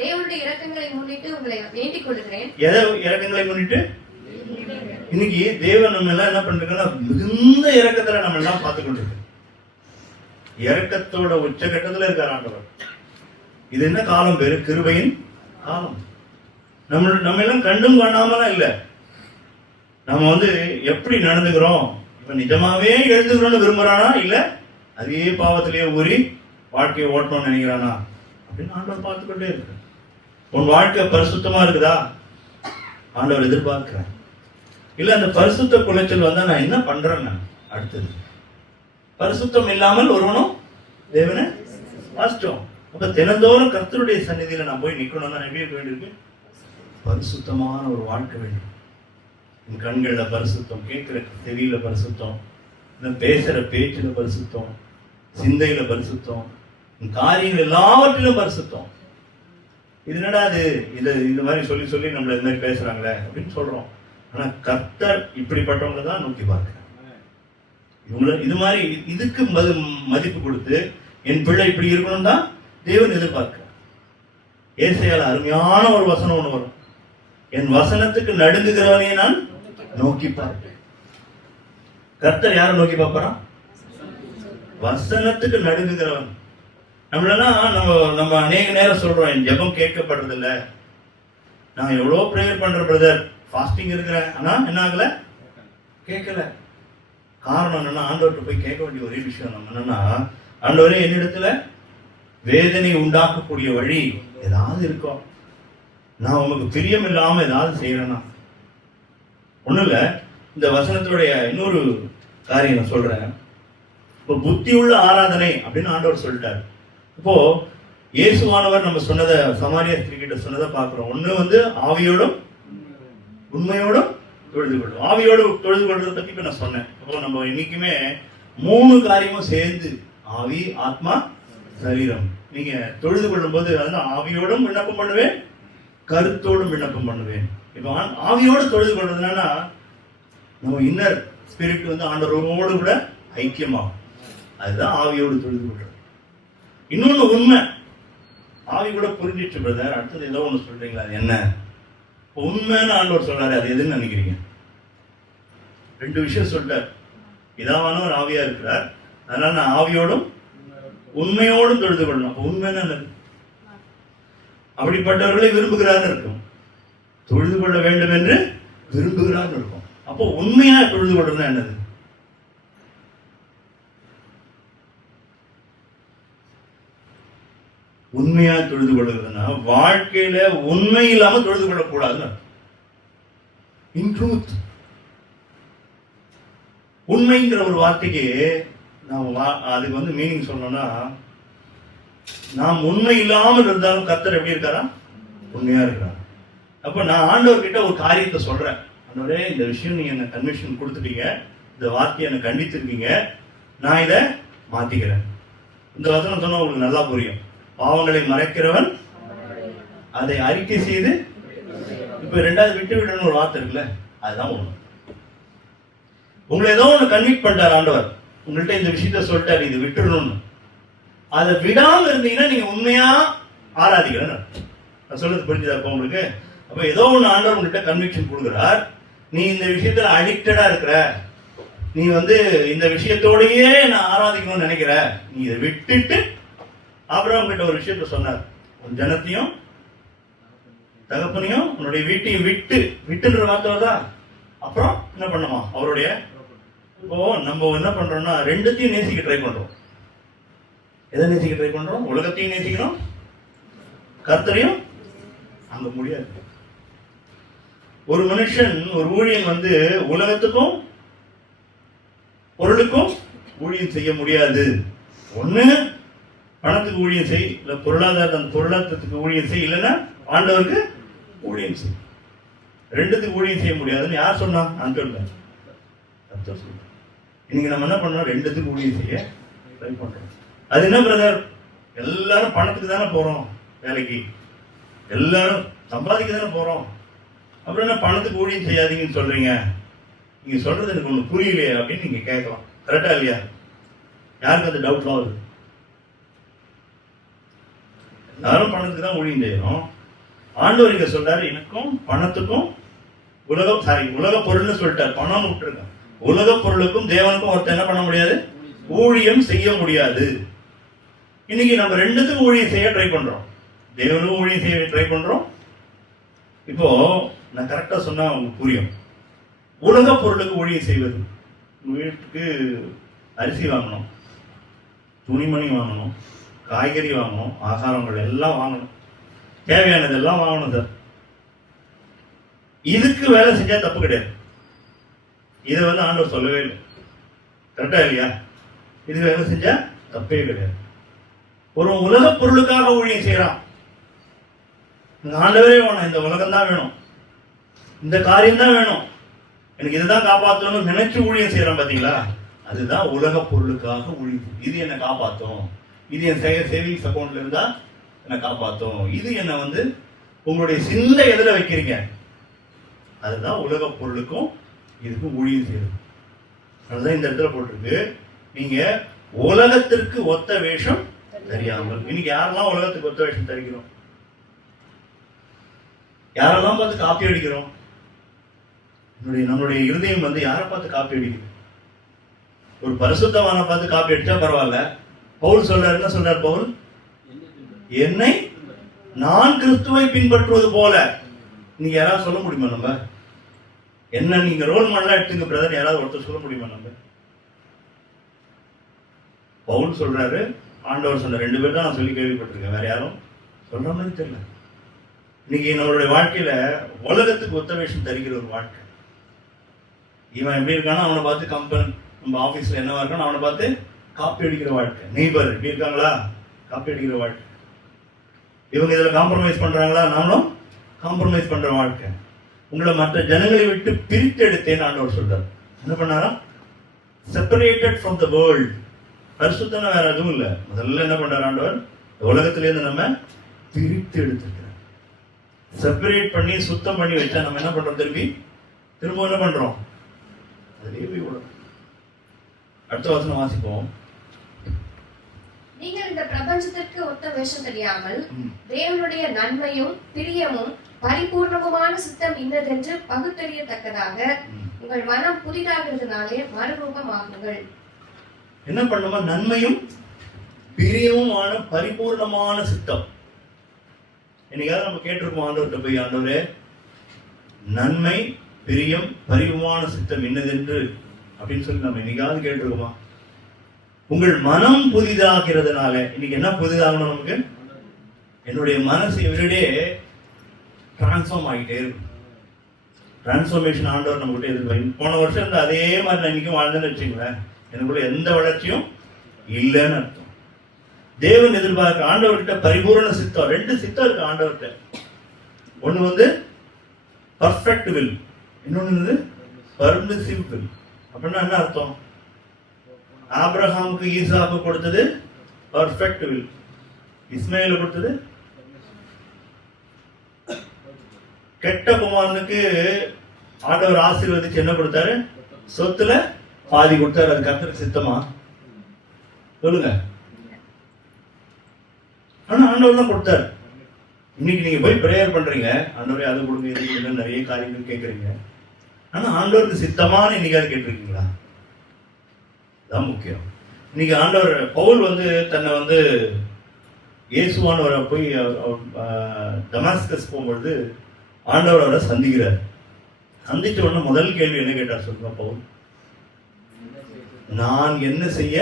தேவனுடைய இரக்கங்களை முன்னிட்டு உங்களை வேண்டிக் கொள்கிறேன். எதை இரக்கங்களை முன்னிட்டு? இன்னைக்கு தேவன் நம்ம எல்லாம் என்ன பண்றீங்கன்னா மிகுந்த இரக்கத்துல நம்ம எல்லாம் பார்த்து கொண்டிருக்கோம். இரக்கத்தோட உச்சகட்டத்துல இருக்கார் ஆண்டவர். இது என்ன காலம் பேரு? கிருபையின் காலம். நம்ம எல்லாம் கண்டும் காணாமலாம் இல்ல. நம்ம எப்படி நடந்துக்கிறோம், இப்ப நிஜமாவே எழுதுகிறோம்னு விரும்புறானா, இல்ல அதே பாவத்திலேயே ஊறி வாழ்க்கையை ஓட்டணும்னு நினைக்கிறானா அப்படின்னு ஆண்டவர் பார்த்துக்கொண்டே இருக்கு. உன் வாழ்க்கை பரிசுத்தமா இருக்குதா ஆண்டவர் எதிர்பார்க்கிறேன். இல்ல அந்த பரிசுத்த குலைச்சல் வந்தா நான் என்ன பண்றேன்? நான் அடுத்தது பரிசுத்தம் இல்லாமல் ஒருவனும் தேவனை வாசிச்சோம். அப்ப தினந்தோறும் கர்த்தருடைய சந்நிதியில நான் போய் நிக்கணும்னா எப்படி இருக்க வேண்டியிருக்கு? பரிசுத்தமான ஒரு வாழ்க்கை வேண்டும். என் கண்கள்ல பரிசுத்தம், கேட்கிற செவியில பரிசுத்தம், பேசுற பேச்சுல பரிசுத்தம், சிந்தையில பரிசுத்தம், காரியங்கள் எல்லாவற்றிலும் பரிசுத்தம். இது என்னடா இது மாதிரி சொல்லி சொல்லி நம்மள இந்த மாதிரி பேசுறாங்களே அப்படின்னு சொல்றோம். ஆனா கர்த்தர் இப்படிப்பட்டவங்க தான் நோக்கி பார்க்கிறாங்க. இவங்க இது மாதிரி இதுக்கு மதிப்பு கொடுத்து என் பிள்ளை இப்படி இருக்கணும் தான் தேவன் எதிர்பார்க்கிறார். ஏசாயால அருமையான ஒரு வசனம் ஒண்ணு வரும். என் வசனத்துக்கு நடுங்குகிறவனே நான் நோக்கி பார்ப்பேன். கர்த்தர் யாரை நோக்கி பார்ப்பாரா? வசனத்துக்கு நடுங்குகிறவன். நம்மளெல்லாம் நம்ம அநேக நேரம் சொல்றோம், என் ஜெபம் கேட்கப்படுறது இல்ல, நான் எவ்வளவு பிரேயர் பண்ற பிரதர், ஃபாஸ்டிங் இருக்கிறேன், ஆனா என்ன ஆகல, கேட்கல. காரணம் என்னன்னா ஆண்டவர்கிட்ட போய் கேட்க வேண்டிய ஒரே விஷயம் நம்ம என்னன்னா, ஆண்டவரே என்னிடத்துல வேதனை உண்டாக்கக்கூடிய வழி ஏதாவது இருக்கும், நான் உனக்கு பிரியம் இல்லாம ஏதாவது செய்யறேன்னா. ஒண்ணு இல்ல, இந்த வசனத்துடைய இன்னொரு காரியம் நான் சொல்றேன். இப்போ புத்தி உள்ள ஆராதனை அப்படின்னு ஆண்டவர் சொல்லிட்டார். இப்போ இயேசுவானவர் நம்ம சொன்னதை, சமாரிய ஸ்திரீ கிட்ட சொன்னதை பார்க்கிறோம். ஒண்ணு ஆவியோடும் உண்மையோடும் தொழுது கொள்ளும். ஆவியோடு தொழுது கொள்றதை பத்தி இப்ப நான் சொன்னேன். இப்போ நம்ம இன்னைக்குமே 3 காரியமும் சேர்ந்து, ஆவி, ஆத்மா, சரீரம். நீங்க தொழுது கொள்ளும் போது ஆவியோடும் விண்ணப்பம் பண்ணுவேன், கருத்தோடும் விண்ணப்பம் பண்ணுவேன். இப்போ ஆவியோடு தொழுது கொள்றதுனா நம்ம இன்னர் ஸ்பிரிட் ஆண்டவரோடு கூட ஐக்கியமாகும். அதுதான் ஆவியோடு தொழுது கொள்றது. இன்னொன்னு உண்மை, ஆவி கூட புரிஞ்சிட்டு பிரதர், அடுத்தது ஏதோ ஒண்ணு சொல்றீங்களா, அது என்ன உண்மைன்னு ஆண்டவர் சொல்றாரு, அது எதுன்னு நினைக்கிறீங்க? 2 விஷயம் சொல்றார். பிதாவானவர் ஆவியா இருக்கிறார், அதனால நான் ஆவியோடும் உண்மையோடும் தொழுது கொள்ளணும். அப்ப உண்மைன்னு என்னது? அப்படிப்பட்டவர்களை விரும்புகிறான்னு இருக்கும். தொழுது கொள்ள வேண்டும் என்று விரும்புகிறான்னு இருக்கும். அப்போ உண்மையா தொழுது கொள்றதுன்னா என்னது? உண்மையா தொழுது கொள்றதுன்னா வாழ்க்கையில உண்மை இல்லாம தொழுது கொள்ளக்கூடாதுன்னு. உண்மைங்கிற ஒரு வார்த்தைக்கு அதுக்கு மீனிங் சொன்னோம்னா, நாம் உண்மை இல்லாமல் இருந்தாலும் கர்த்தர் எப்படி இருக்காரா? உண்மையா இருக்கிறார். அப்ப நான் ஆண்டவர் கிட்ட ஒரு காரியத்தை சொல்றேன், ஆண்டவரே இந்த விஷயம் நீங்க எனக்கு கன்விக்ஷன் கொடுத்துட்டீங்க, இந்த வார்த்தையை எனக்கு கண்டித்திருக்கீங்க, நான் இதை மாத்திக்கிறேன். இந்த வசனம் சொன்னா உங்களுக்கு நல்லா புரியும். பாவங்களை மறைக்கிறவன் அதை அறிக்கை செய்து, இப்ப 2வது விட்டு விடணும் ஒரு வார்த்தை இருக்குல்ல, அதுதான் ஒண்ணு. உங்களை ஏதோ ஒண்ணு கன்விக்ட் பண்ணிட்டார் ஆண்டவர், உங்கள்கிட்ட இந்த விஷயத்த சொல்லிட்டாரு, இது விட்டுடணும்னு. அதை விடாம இருந்தீங்கன்னா நீங்க உண்மையா ஆராதிக்கிறேன். நான் சொல்றது புரிஞ்சுதா இப்ப உங்களுக்கு? அப்ப ஏதோ ஒண்ணு ஆண்டவர் உங்கள்கிட்ட கன்விக்ஷன் கொடுக்குறார், நீ இந்த விஷயத்துல அடிக்டடா இருக்கிற, நீ இந்த விஷயத்தோடயே நான் ஆராதிக்கணும்னு நினைக்கிற, நீ இதை விட்டுட்டு. ஆபிரகாம் கிட்ட ஒரு விஷயத்த சொன்னார், உன் ஜனத்தையும் தகப்பனையும் உன்னுடைய வீட்டையும் விட்டுன்ற வார்த்தை தான். அப்புறம் என்ன பண்ணுமா அவருடைய. இப்போ நம்ம என்ன பண்றோம்னா 2த்தையும் நேசிக்க ட்ரை பண்றோம். எதை நேசிக்க ட்ரை பண்றோம்? உலகத்தையும் நேசிக்கணும், கர்த்தரையும். அங்க முடியாது. ஒரு மனுஷன், ஒரு ஊழியன் உலகத்துக்கும் பொருளுக்கும் ஊழியம் செய்ய முடியாது. ஒண்ணு பணத்துக்கு ஊழியம் செய், இல்ல பொருளாதாரத்துக்கு ஊழியம் செய், இல்லைன்னா ஆண்டவருக்கு ஊழியம் செய். 2த்துக்கு ஊழியம் செய்ய முடியாதுன்னு யார் சொன்னா? நான் சொல்றேன். இன்னைக்கு நம்ம என்ன பண்றோம்? 2த்துக்கு ஊழியம் செய்ய ட்ரை பண்றோம். அது என்ன பிரதர், எல்லாரும் பணத்துக்கு தானே போறோம் வேலைக்கு, எல்லாரும் சம்பாதிக்க தானே போறோம், அப்புறம் என்ன பணத்துக்கு ஊழியம் செய்யாதீங்கன்னு சொல்றீங்க? நீங்க சொல்றது எனக்கு ஒண்ணு புரியலையே அப்படின்னு நீங்க கேட்கலாம். கரெக்டா இல்லையா? யாருக்கு அந்த டவுட்லாம் வருது? எல்லாரும் பணத்துக்கு தான் ஊழியம் செய்யணும். ஆண்டவர் இங்க சொல்றாரு, எனக்கும் பணத்துக்கும் உலக பொருள்னு சொல்லிட்டார். பணம் விட்டுருங்க. உலக பொருளுக்கும் தேவனுக்கும் ஒருத்தர் என்ன பண்ண முடியாது? ஊழியம் செய்ய முடியாது. இன்னைக்கு நம்ம ரெண்டுத்துக்கும் ஊழியம் செய்ய ட்ரை பண்றோம். தேவனுக்கும் ஊழியம் செய்ய ட்ரை பண்றோம். இப்போ நான் கரெக்டா சொன்னா உங்களுக்கு புரியும். உலக பொருளுக்கு ஊழியம் செய்வது, வீட்டுக்கு அரிசி வாங்கணும், துணிமணி வாங்கணும், காய்கறி வாங்கணும், ஆகாரங்கள் எல்லாம் வாங்கணும், தேவையானதெல்லாம் வாங்கணும் சார். இதுக்கு வேலை செஞ்சா தப்பு கிடையாது. இதை ஆண்டவர் சொல்லவே இல்லை. கரெக்டா இல்லையா? இதுக்கு வேலை செஞ்சா தப்பே கிடையாது. ஒரு உலக பொருளுக்காக ஊழியம் செய்யறான். ஆண்டவரே வேணும், இந்த உலகம் தான் வேணும், இந்த காரியம் தான் வேணும், எனக்கு இதுதான் காப்பாற்றணும் நினைச்சு ஊழியம் செய்யறான். பாத்தீங்களா? அதுதான் உலக பொருளுக்காக ஊழியம். இது என்ன காப்பாற்றும், இது என் சேவிங்ஸ் அக்கௌண்ட்ல இருந்தா என்ன காப்பாற்றும், இது என்ன உங்களுடைய சிந்தை எதுல வைக்கிறீங்க, அதுதான் உலக பொருளுக்கும் இதுக்கும் ஊழியம் செய்யுது. அதுதான் இந்த இடத்துல போட்டிருக்கு, நீங்க உலகத்திற்கு ஒத்த வேஷம் தெரியாமல். இன்னைக்கு யாரெல்லாம் உலகத்துக்கு ஒத்த வேஷம் தரிக்கிறோம்? யாரெல்லாம் பார்த்து காப்பி அடிக்கிறோம்? நம்மளுடைய இருதயம் யாரை பார்த்து காப்பி அடிக்குது? ஒரு பரிசுத்தமான பார்த்து காப்பி அடிச்சா பரவாயில்ல. பவுல் சொல்றாரு, என்ன சொல்றாரு பவுல்? என்னை நான் கிறிஸ்துவை பின்பற்றுவது போல. நீங்க யாராவது சொல்ல முடியுமா? நம்ம என்ன நீங்க ரோல் மாடலா எடுத்துங்க பிரதர், யாராவது ஒருத்தர் சொல்ல முடியுமா? நம்ம பவுல் சொல்றாரு, ஆண்டவர் சொன்ன 2 பேர் தான் நான் சொல்லி கேள்விப்பட்டிருக்கேன், வேற யாரும் சொல்ற மாதிரி தெரியல. இன்னைக்கு நம்மளுடைய வாழ்க்கையில உலகத்துக்கு ஒத்த வேஷம் தருகிற ஒரு வாழ்க்கை. இவன் எப்படி இருக்கானோ அவனை பார்த்து கம்பெனி, நம்ம ஆபீஸ்ல என்னவா இருக்கானோ அவனை பார்த்து காப்பி அடிக்கிற வாழ்க்கை. நெய்பர் எப்படி இருக்காங்களா, காப்பி அடிக்கிற வாழ்க்கை. இவங்க இதுல காம்ப்ரமைஸ் பண்றாங்களா, நானும் காம்ப்ரமைஸ் பண்ற வாழ்க்கை. உங்களை மற்ற ஜனங்களை விட்டு பிரித்து எடுத்தேன்னு ஆண்டவர் சொல்றார். என்ன பண்ணாரா? Separated from the world. பரிசுத்தன வேற எதுவும் இல்லை. முதல்ல என்ன பண்றாரு ஆண்டவர்? உலகத்திலேருந்து நம்ம பிரித்து எடுத்துக்கிறார். செப்பரேட் பண்ணி சுத்தம் பண்ணி வச்சா நம்ம என்ன பண்றோம்? திரும்ப என்ன பண்றோம்? அதுலேயே போய் விடும். அடுத்த வசனம் வாசிப்போம். நீங்கள் இந்த பிரபஞ்சத்திற்கு ஒத்த வேஷம் தெரியாமல் தேவனுடைய நன்மையும் பிரியமும் பரிபூர்ணமான சித்தம் இன்னதென்று பகுத்தறியத்தக்கதாக உங்கள் மனம் புதிதாகிறதுனாலே மறுரூபமாகுங்கள். என்ன பண்ணுமா? நன்மையும் பிரியமுமான பரிபூர்ணமான சித்தம். என்னைக்காவது நம்ம கேட்டிருக்கோம் ஆண்டவர்கிட்ட போய், ஆண்டவரே நன்மை பிரியம் பரிபூர்ணமான சித்தம் என்னதென்று அப்படின்னு சொல்லி நம்ம என்னைக்காவது கேட்டிருக்கோமா? உங்கள் மனம் புதிதாகிறதுனால. இன்னைக்கு என்ன புதிதாகணும் நமக்கு? என்னுடைய மனசு எவ்ரிடே டிரான்ஸ்ஃபார்ம் ஆகிட்டே இருக்கும். டிரான்ஸ்ஃபார்மேஷன் ஆண்டவர் நம்ம கிட்ட எதிர்பார்க்க. போன வருஷம் இருந்த அதே மாதிரி நான் இன்னைக்கும் வாழ்ந்தேன்னு வச்சுங்களேன், எனக்குள்ள எந்த வளர்ச்சியும் இல்லைன்னு அர்த்தம். தேவன் எதிர்பார்க்க ஆண்டவர்கிட்ட பரிபூர்ண சித்தம். 2 சித்தம் இருக்கு ஆண்டவர்கிட்ட. ஒண்ணு பர்ஃபெக்ட் வில், இன்னொன்னு பர்மிசிவ் வில். அப்படின்னா என்ன அர்த்தம்? ஆபிரகாமுக்கு ஈசாக்கு கொடுத்தது பர்ஃபெக்ட் வில், இஸ்மாயில கொடுத்தது கெட்ட குமாரனுக்கு ஆண்டவர் ஆசீர்வதிச்சு என்ன கொடுத்தாரு? சொத்துல பாதி கொடுத்தாரு. அது கர்த்தருக்கு சித்தமா? சொல்லுங்க. ஆனா ஆண்டவர் தான் கொடுத்தாரு. இன்னைக்கு நீங்க போய் பிரேயர் பண்றீங்க, ஆண்டவரே அது கொடுங்க இது கொடுங்க, நிறைய காரியங்கள் கேட்கறீங்க. ஆனா ஆண்டவருக்கு சித்தமான இன்னைக்காவது கேட்டிருக்கீங்களா? தான் முக்கியம். இன்னைக்கு ஆண்டவர் பவுல் தன்னை இயேசுவானவரை போய் டமாஸ்கஸ் போகும்பொழுது ஆண்டவர் அவரை சந்திக்கிறார். சந்திச்ச உடனே முதல் கேள்வி என்ன கேட்டார் சொல்லுங்க பவுல்? நான் என்ன செய்ய?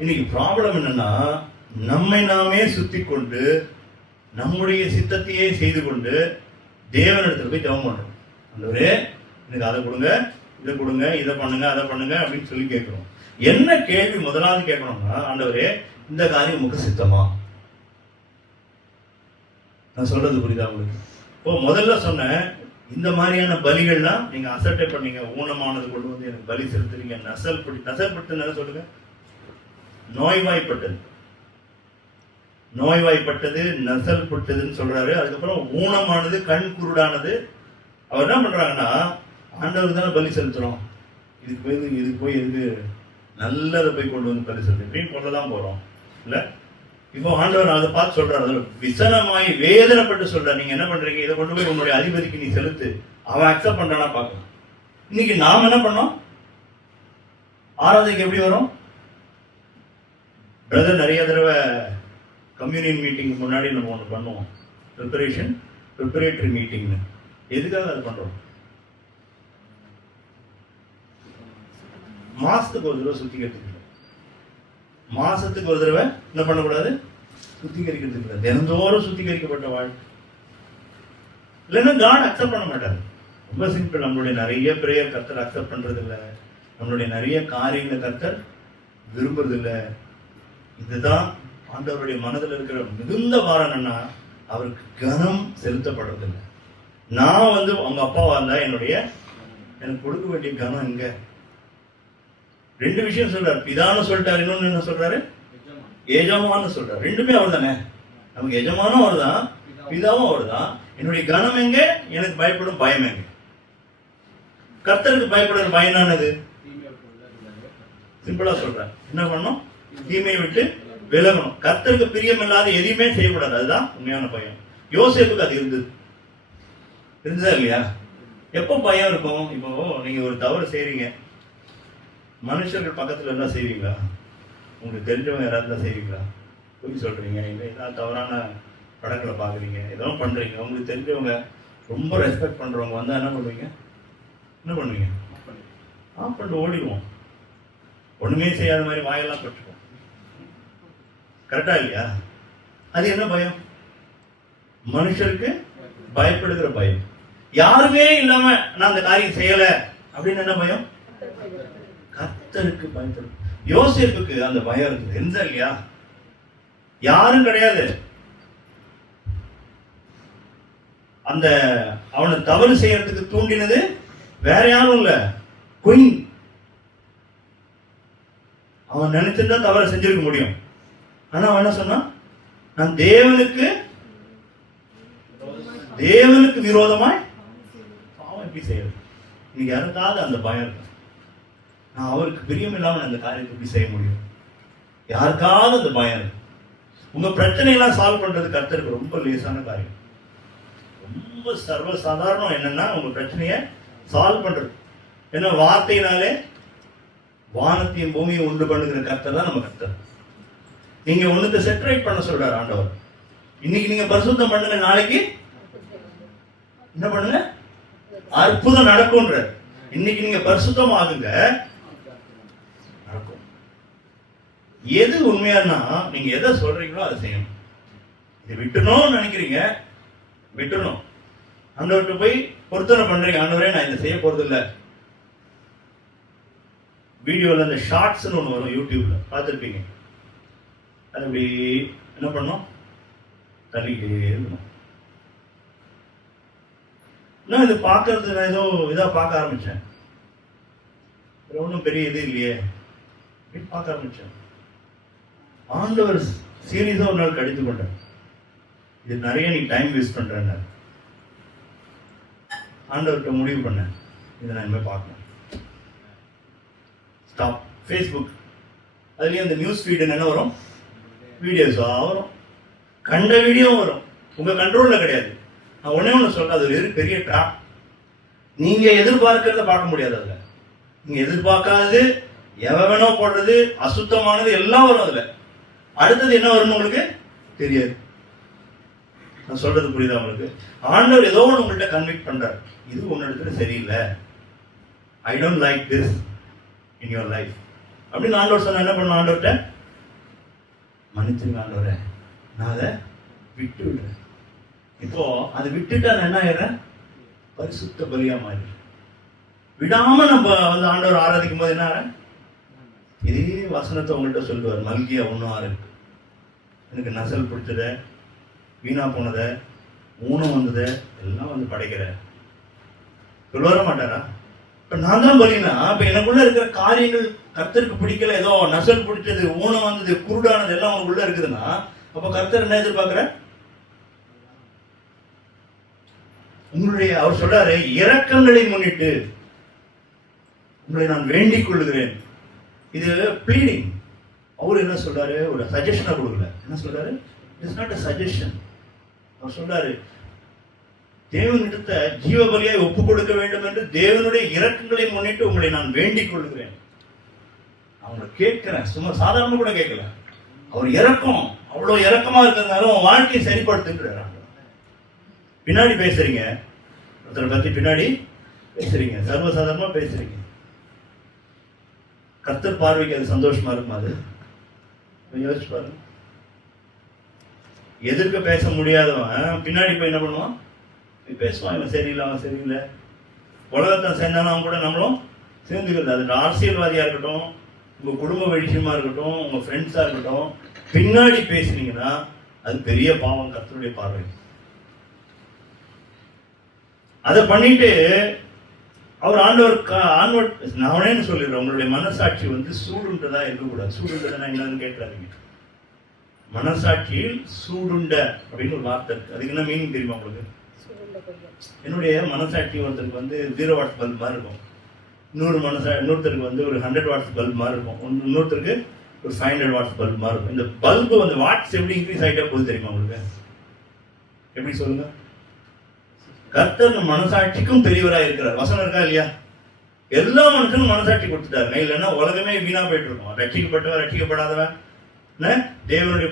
இன்னைக்கு ப்ராப்ளம் என்னன்னா, நம்மை நாமே சுத்தி கொண்டு நம்முடைய சித்தத்தையே செய்து கொண்டு தேவனிடத்துல போய் ஜெபம் பண்றோம். ஆண்டவரே எனக்கு அதை கொடுங்க, இதை கொடுங்க, இதை பண்ணுங்க, அதை பண்ணுங்க அப்படின்னு சொல்லி கேட்கிறோம். என்ன கேள்வி முதலாவது கேட்கணும்னா, ஆண்டவரே இந்த காரியம் உங்களுக்கு சித்தமா? நான் சொல்றது புரியுதா உங்களுக்கு? இப்போ முதல்ல சொன்னேன், இந்த மாதிரியான பலிகள்லாம் நீங்க அசட்டை பண்ணீங்க, ஊனமானது கொண்டு எனக்கு பலி செலுத்துறீங்க, நசல்பட்டு சொல்லுங்க, நோய்வாய்ப்பட்டது, நோய்வாய்ப்பட்டது நசல்பட்டதுன்னு சொல்றாரு. அதுக்கப்புறம் ஊனமானது, கண் குருடானது. அவர் என்ன பண்றாங்கன்னா, ஆண்டவருக்கு தானே பலி செலுத்துறோம். இதுக்கு போய் எதுக்கு நல்லதை போய் கொண்டு வந்து பலி செலுத்து இப்படின்னு கொள்ளதான் போறோம் இல்ல. இப்போ ஆண்டவர் அதை பார்த்து சொல்றாரு, விசனமாய் வேதனைப்பட்டு சொல்றாரு, நீங்க என்ன பண்றீங்க, இதை கொண்டு போய் உன்னுடைய அதிபதிக்கு நீ செலுத்து, அவன் அக்செப்ட் பண்றானா பார்க்கலாம். இன்னைக்கு நாம் என்ன பண்ணோம், ஆராதனைக்கு எப்படி வரும் பிரதர், நிறைய தடவை கம்யூனியன் மீட்டிங் முன்னாடி நம்ம ஒன்று பண்ணுவோம், ப்ரிப்பரேட்டரி மீட்டிங்னு. எதுக்காக அது பண்றோம்? மாசத்துக்கு ஒரு தடவை சுத்திகரிக்கிறதுக்கு, மாசத்துக்கு ஒரு தடவை என்ன பண்ணக்கூடாது, சுத்திகரிக்கிறதுக்கு. தினந்தோறும் சுத்திகரிக்கப்பட்ட வாழ்க்கை இல்லைன்னா காட் அக்செப்ட் பண்ண மாட்டாரு. ரொம்ப சிம்பிள். நம்மளுடைய நிறைய பிரேயர் கர்த்தர் அக்செப்ட் பண்றது இல்லை, நம்மளுடைய நிறைய காரியங்களை கர்த்தர் விரும்புறது இல்லை. இதுதான் ஆண்டவருடைய மனதில் இருக்கிற மிகுந்த பாரம். என்னன்னா அவருக்கு கனம் செலுத்தப்படுறதில்லை. நான் அவங்க அப்பாவா இருந்தா எனக்கு கொடுக்க வேண்டிய கனம் எங்க? ரெண்டு விஷயம் சொல்றாரு, பிதான்னு சொல்லிட்டாரு, இன்னொன்னு என்ன சொல்றாரு, எஜமான்னு சொல்றாரு. ரெண்டுமே அவர் தானே, நமக்கு எஜமானும் அவர் தான், பிதாவும் அவர் தான். என்னுடைய கனம் எங்க, எனக்கு பயப்படும் பயம் எங்க? கர்த்தருக்கு பயப்படுற பயனானது சிம்பிளா சொல்றேன், என்ன பண்ணணும், தீமையை விட்டு விலகணும். கர்த்தருக்கு பிரியம் இல்லாத எதையுமே செய்யக்கூடாது, அதுதான் உண்மையான பயம். யோசேப்புக்கு அது இருந்ததா இல்லையா? எப்போ பயம் இருக்கும்? இப்போ நீங்க ஒரு தவறு செய்றீங்க, மனுஷர்கள் பக்கத்துல இருந்தா செய்வீங்களா? உங்களுக்கு தெரிஞ்சவங்க யாராவது தான் செய்வீங்களா? போய் சொல்றீங்க, இல்லை ஏதாவது தவறான படங்களை பாக்குறீங்க, ஏதோ பண்றீங்க, உங்களுக்கு தெரிஞ்சவங்க ரொம்ப ரெஸ்பெக்ட் பண்றவங்க வந்தா என்ன பண்ணுவீங்க? ஆஃப் பண்ணிட்டு ஓடிடுவோம். ஒண்ணுமே செய்யாத மாதிரி வாயெல்லாம் பட்டுக்கும். கரெக்டா இல்லையா? அது என்ன பயம்? மனுஷருக்கு பயப்படுகிற பயம். யாருமே இல்லாம நான் அந்த காரியம் செய்யல அப்படின்னு என்ன பயம்? கர்த்தருக்கு பயப்படும். யோசேப்புக்கு அந்த பயம் இருக்குது, எந்த இல்லையா? யாரும் கிடையாது. அந்த அவனை தவறு செய்யறதுக்கு தூண்டினது வேற யாரும் இல்ல, குயின். அவன் நினைச்சிருந்தா தவறு செஞ்சிருக்க முடியும். ஆனா அவன் என்ன சொன்னான், நான் தேவனுக்கு விரோதமாய் பாவம் எப்படி செய்யறது? இன்னைக்கு யாருக்காவது அந்த பயம் இருக்கு, நான் அவருக்கு பிரியம் இல்லாம அந்த காரியத்தை எப்படி செய்ய முடியும்? யாருக்காவது அந்த பயம் இருக்கு. உங்க பிரச்சனை எல்லாம் சால்வ் பண்றது கர்த்தருக்கு ரொம்ப லேசான காரியம். ரொம்ப சர்வசாதாரணம் என்னன்னா உங்க பிரச்சனைய சால்வ் பண்றது. ஏன்னா வார்த்தையினாலே வானத்தையும் பூமியை உண்டு பண்ணுகிற கர்த்தர் தான் நம்ம கர்த்தர். நீங்க ஒண்ணுக்கு செட்டரேட் பண்ண சொல்றாரு ஆண்டவர். இன்னைக்கு நீங்க பரிசுத்தம் பண்ணுங்க, நாளைக்கு என்ன பண்ணுங்க, அற்புதம் நடக்கும்ன்ற. இன்னைக்கு நீங்க பரிசுத்தம் ஆகுங்க, நடக்கும். எது உண்மையானா நீங்க எதை சொல்றீங்களோ அதை செய்யணும். இது விட்டுணும் நினைக்கிறீங்க, விட்டுணும். ஆண்டவர்கிட்ட போய் பொருத்தனை பண்றீங்க, ஆண்டவரே நான் இதை செய்ய போறது இல்லை. வீடியோல அந்த ஷார்ட்ஸ்னு ஒன்று வரும், யூடியூப்ல பார்த்துருப்பீங்க. அது அப்படி என்ன பண்ணோம், தள்ளிக்கிட்டே இருக்கணும். நான் இது பார்க்கறது, நான் ஏதோ இதா பார்க்க ஆரம்பிச்சேன், ஒன்றும் பெரிய இது இல்லையே பார்க்க ஆரம்பிச்சேன். ஆண்டவர் சீரியஸா ஒரு நாள் கடித்து கொண்டேன், இது நிறைய நீ டைம் வேஸ்ட் பண்றேன்னு. ஆண்டவர்கிட்ட முடிவு பண்ணேன், இதை நான் இனிமேல் பார்க்கணும். ஸ்டாப். ஃபேஸ்புக் அதுலேயும் அந்த நியூஸ் ஃபீடு என்ன வரும், வீடியோஸாக வரும், கண்ட வீடியோ வரும், உங்கள் கண்ட்ரோலில் கிடையாது. நான் ஒன்று சொல்கிறேன், அது ஒரு பெரிய ட்ராப். நீங்கள் எதிர்பார்க்கறத பார்க்க முடியாது. அதில் நீங்கள் எதிர்பார்க்காதது எவனோ போடுறது, அசுத்தமானது எல்லாம் வரும். அதில் அடுத்தது என்ன வரும்னு உங்களுக்கு தெரியாது. நான் சொல்றது புரியுதா உங்களுக்கு? ஆண்டவர் ஏதோ ஒன்று உங்கள்கிட்ட கன்விக்ட் பண்றார், இது உன்னிடத்துல சரியில்லை, I don't like this in your life அப்படின்னு ஆண்டவர் சொன்ன. என்ன பண்ண, ஆண்டவர்கிட்ட மன்னிச்சுங்க ஆண்டவரே, நான் அதை விட்டு விடுறேன். இப்போ அதை விட்டுட்டா நான் என்ன ஆயிடுறேன், பரிசுத்த பலியா மாறி. விடாம நம்ம ஆண்டவர் ஆராதிக்கும் போது என்ன ஆகிறேன், இதே வசனத்தை உங்கள்கிட்ட சொல்லுவார். மல்கியா 1:6 எனக்கு நசல் பிடிச்சத, வீணா போனத, ஊனம் வந்ததை எல்லாம் படைக்கிற சொல்ல மாட்டாரா? இப்ப நான் தான் பலினா, இப்ப எனக்குள்ள இருக்கிற காரியங்கள் கர்த்தருக்கு பிடிக்கல, ஏதோ நசல் பிடிச்சது, ஊனம் வந்தது, குருடானது எல்லாம் உங்களுக்குள்ள இருக்குதுன்னா, அப்ப கர்த்தர் என்ன எதிர்பார்க்கிற? உங்களுடைய, அவர் சொல்றாரு, இரக்கங்களை முன்னிட்டு உங்களை நான் வேண்டிக் கொள்ளுகிறேன். இது ப்ளீடிங். அவர் என்ன சொல்றாரு? ஒரு சஜஷனை கொடுக்கல. என்ன சொல்றாரு? It's not a suggestion. அவர் சொல்றாரு, தேவனிடத்தை ஜீவபலியாய் ஒப்பு கொடுக்க வேண்டும் என்று தேவனுடைய இரக்கங்களை முன்னிட்டு உங்களை நான் வேண்டிக் கொள்கிறேன். அவங்க கேட்கிறேன், சும்மா சாதாரண கூட கேட்கல. அவர் இரக்கம், அவ்வளவு இரக்கமா இருக்கிறதுனால உன் வாழ்க்கையை சரிப்படுத்துக்கிறார். பின்னாடி பேசுறீங்க, ஒருத்தரை பத்தி பின்னாடி பேசுறீங்க, சர்வசாதாரணமா பேசுறீங்க. கர்த்தர் பார்வைக்கு அது சந்தோஷமா இருக்குமா? அது யோசிச்சு பாருங்க. எதிர்க்க பேச முடியாதவன் பின்னாடி போய் என்ன பண்ணுவான்? பேசுவான், இவன் சரியில்லை, அவன் சரியில்லை. உலகத்தை சேர்ந்தாலும் அவன் கூட நம்மளும் சேர்ந்துக்கிறது. அது அரசியல்வாதியா இருக்கட்டும், உங்க குடும்ப விஷயமா இருக்கட்டும், உங்க ஃப்ரெண்ட்ஸா இருக்கட்டும், பின்னாடி பேசுனீங்கன்னா அது பெரிய பாவம் கர்த்தருடைய பார்வை. அதை பண்ணிட்டு அவர் ஆண்டவர் நானேன்னு சொல்லிடுறேன், உங்களுடைய மனசாட்சி வந்து சூடுண்டதா இருக்கக்கூடாது. சூடுண்டதா என்னன்னு கேட்கறாருங்க. மனசாட்சியில் சூடுண்ட அப்படின்னு ஒரு வார்த்தை இருக்கு. அதுக்கு என்ன மீனிங் தெரியுமா உங்களுக்கு? என்னுடைய மனசாட்சி ஒருத்தருக்கு வந்து 0 வாட்ஸ் பல்ப் மாதிரி இருக்கும், இன்னொருத்தருக்கு வந்து ஒரு 100 வாட்ஸ் பல்ப் மாதிரி இருக்கும், இன்னொருத்தருக்கு ஒரு 500 வாட்ஸ் பல்ப் மாதிரி இருக்கும். இந்த பல்பு வந்து வாட்ஸ் எப்படி இன்க்ரீஸ் ஆகிட்டா போகுது தெரியுமா உங்களுக்கு? எப்படி சொல்லுங்க? கர்த்தர் மனசாட்சிக்கும் பெரியவராக இருக்கிறார். வசனம் இருக்கா இல்லையா? எல்லா மனுஷனும் மனசாட்சி கொடுத்துட்டாருங்க. இல்லைன்னா உலகமே வீணா போயிட்டு இருக்கும். ரட்சிக்கப்பட்டவன் ரட்சிக்கப்படாதவன், தேவனுடைய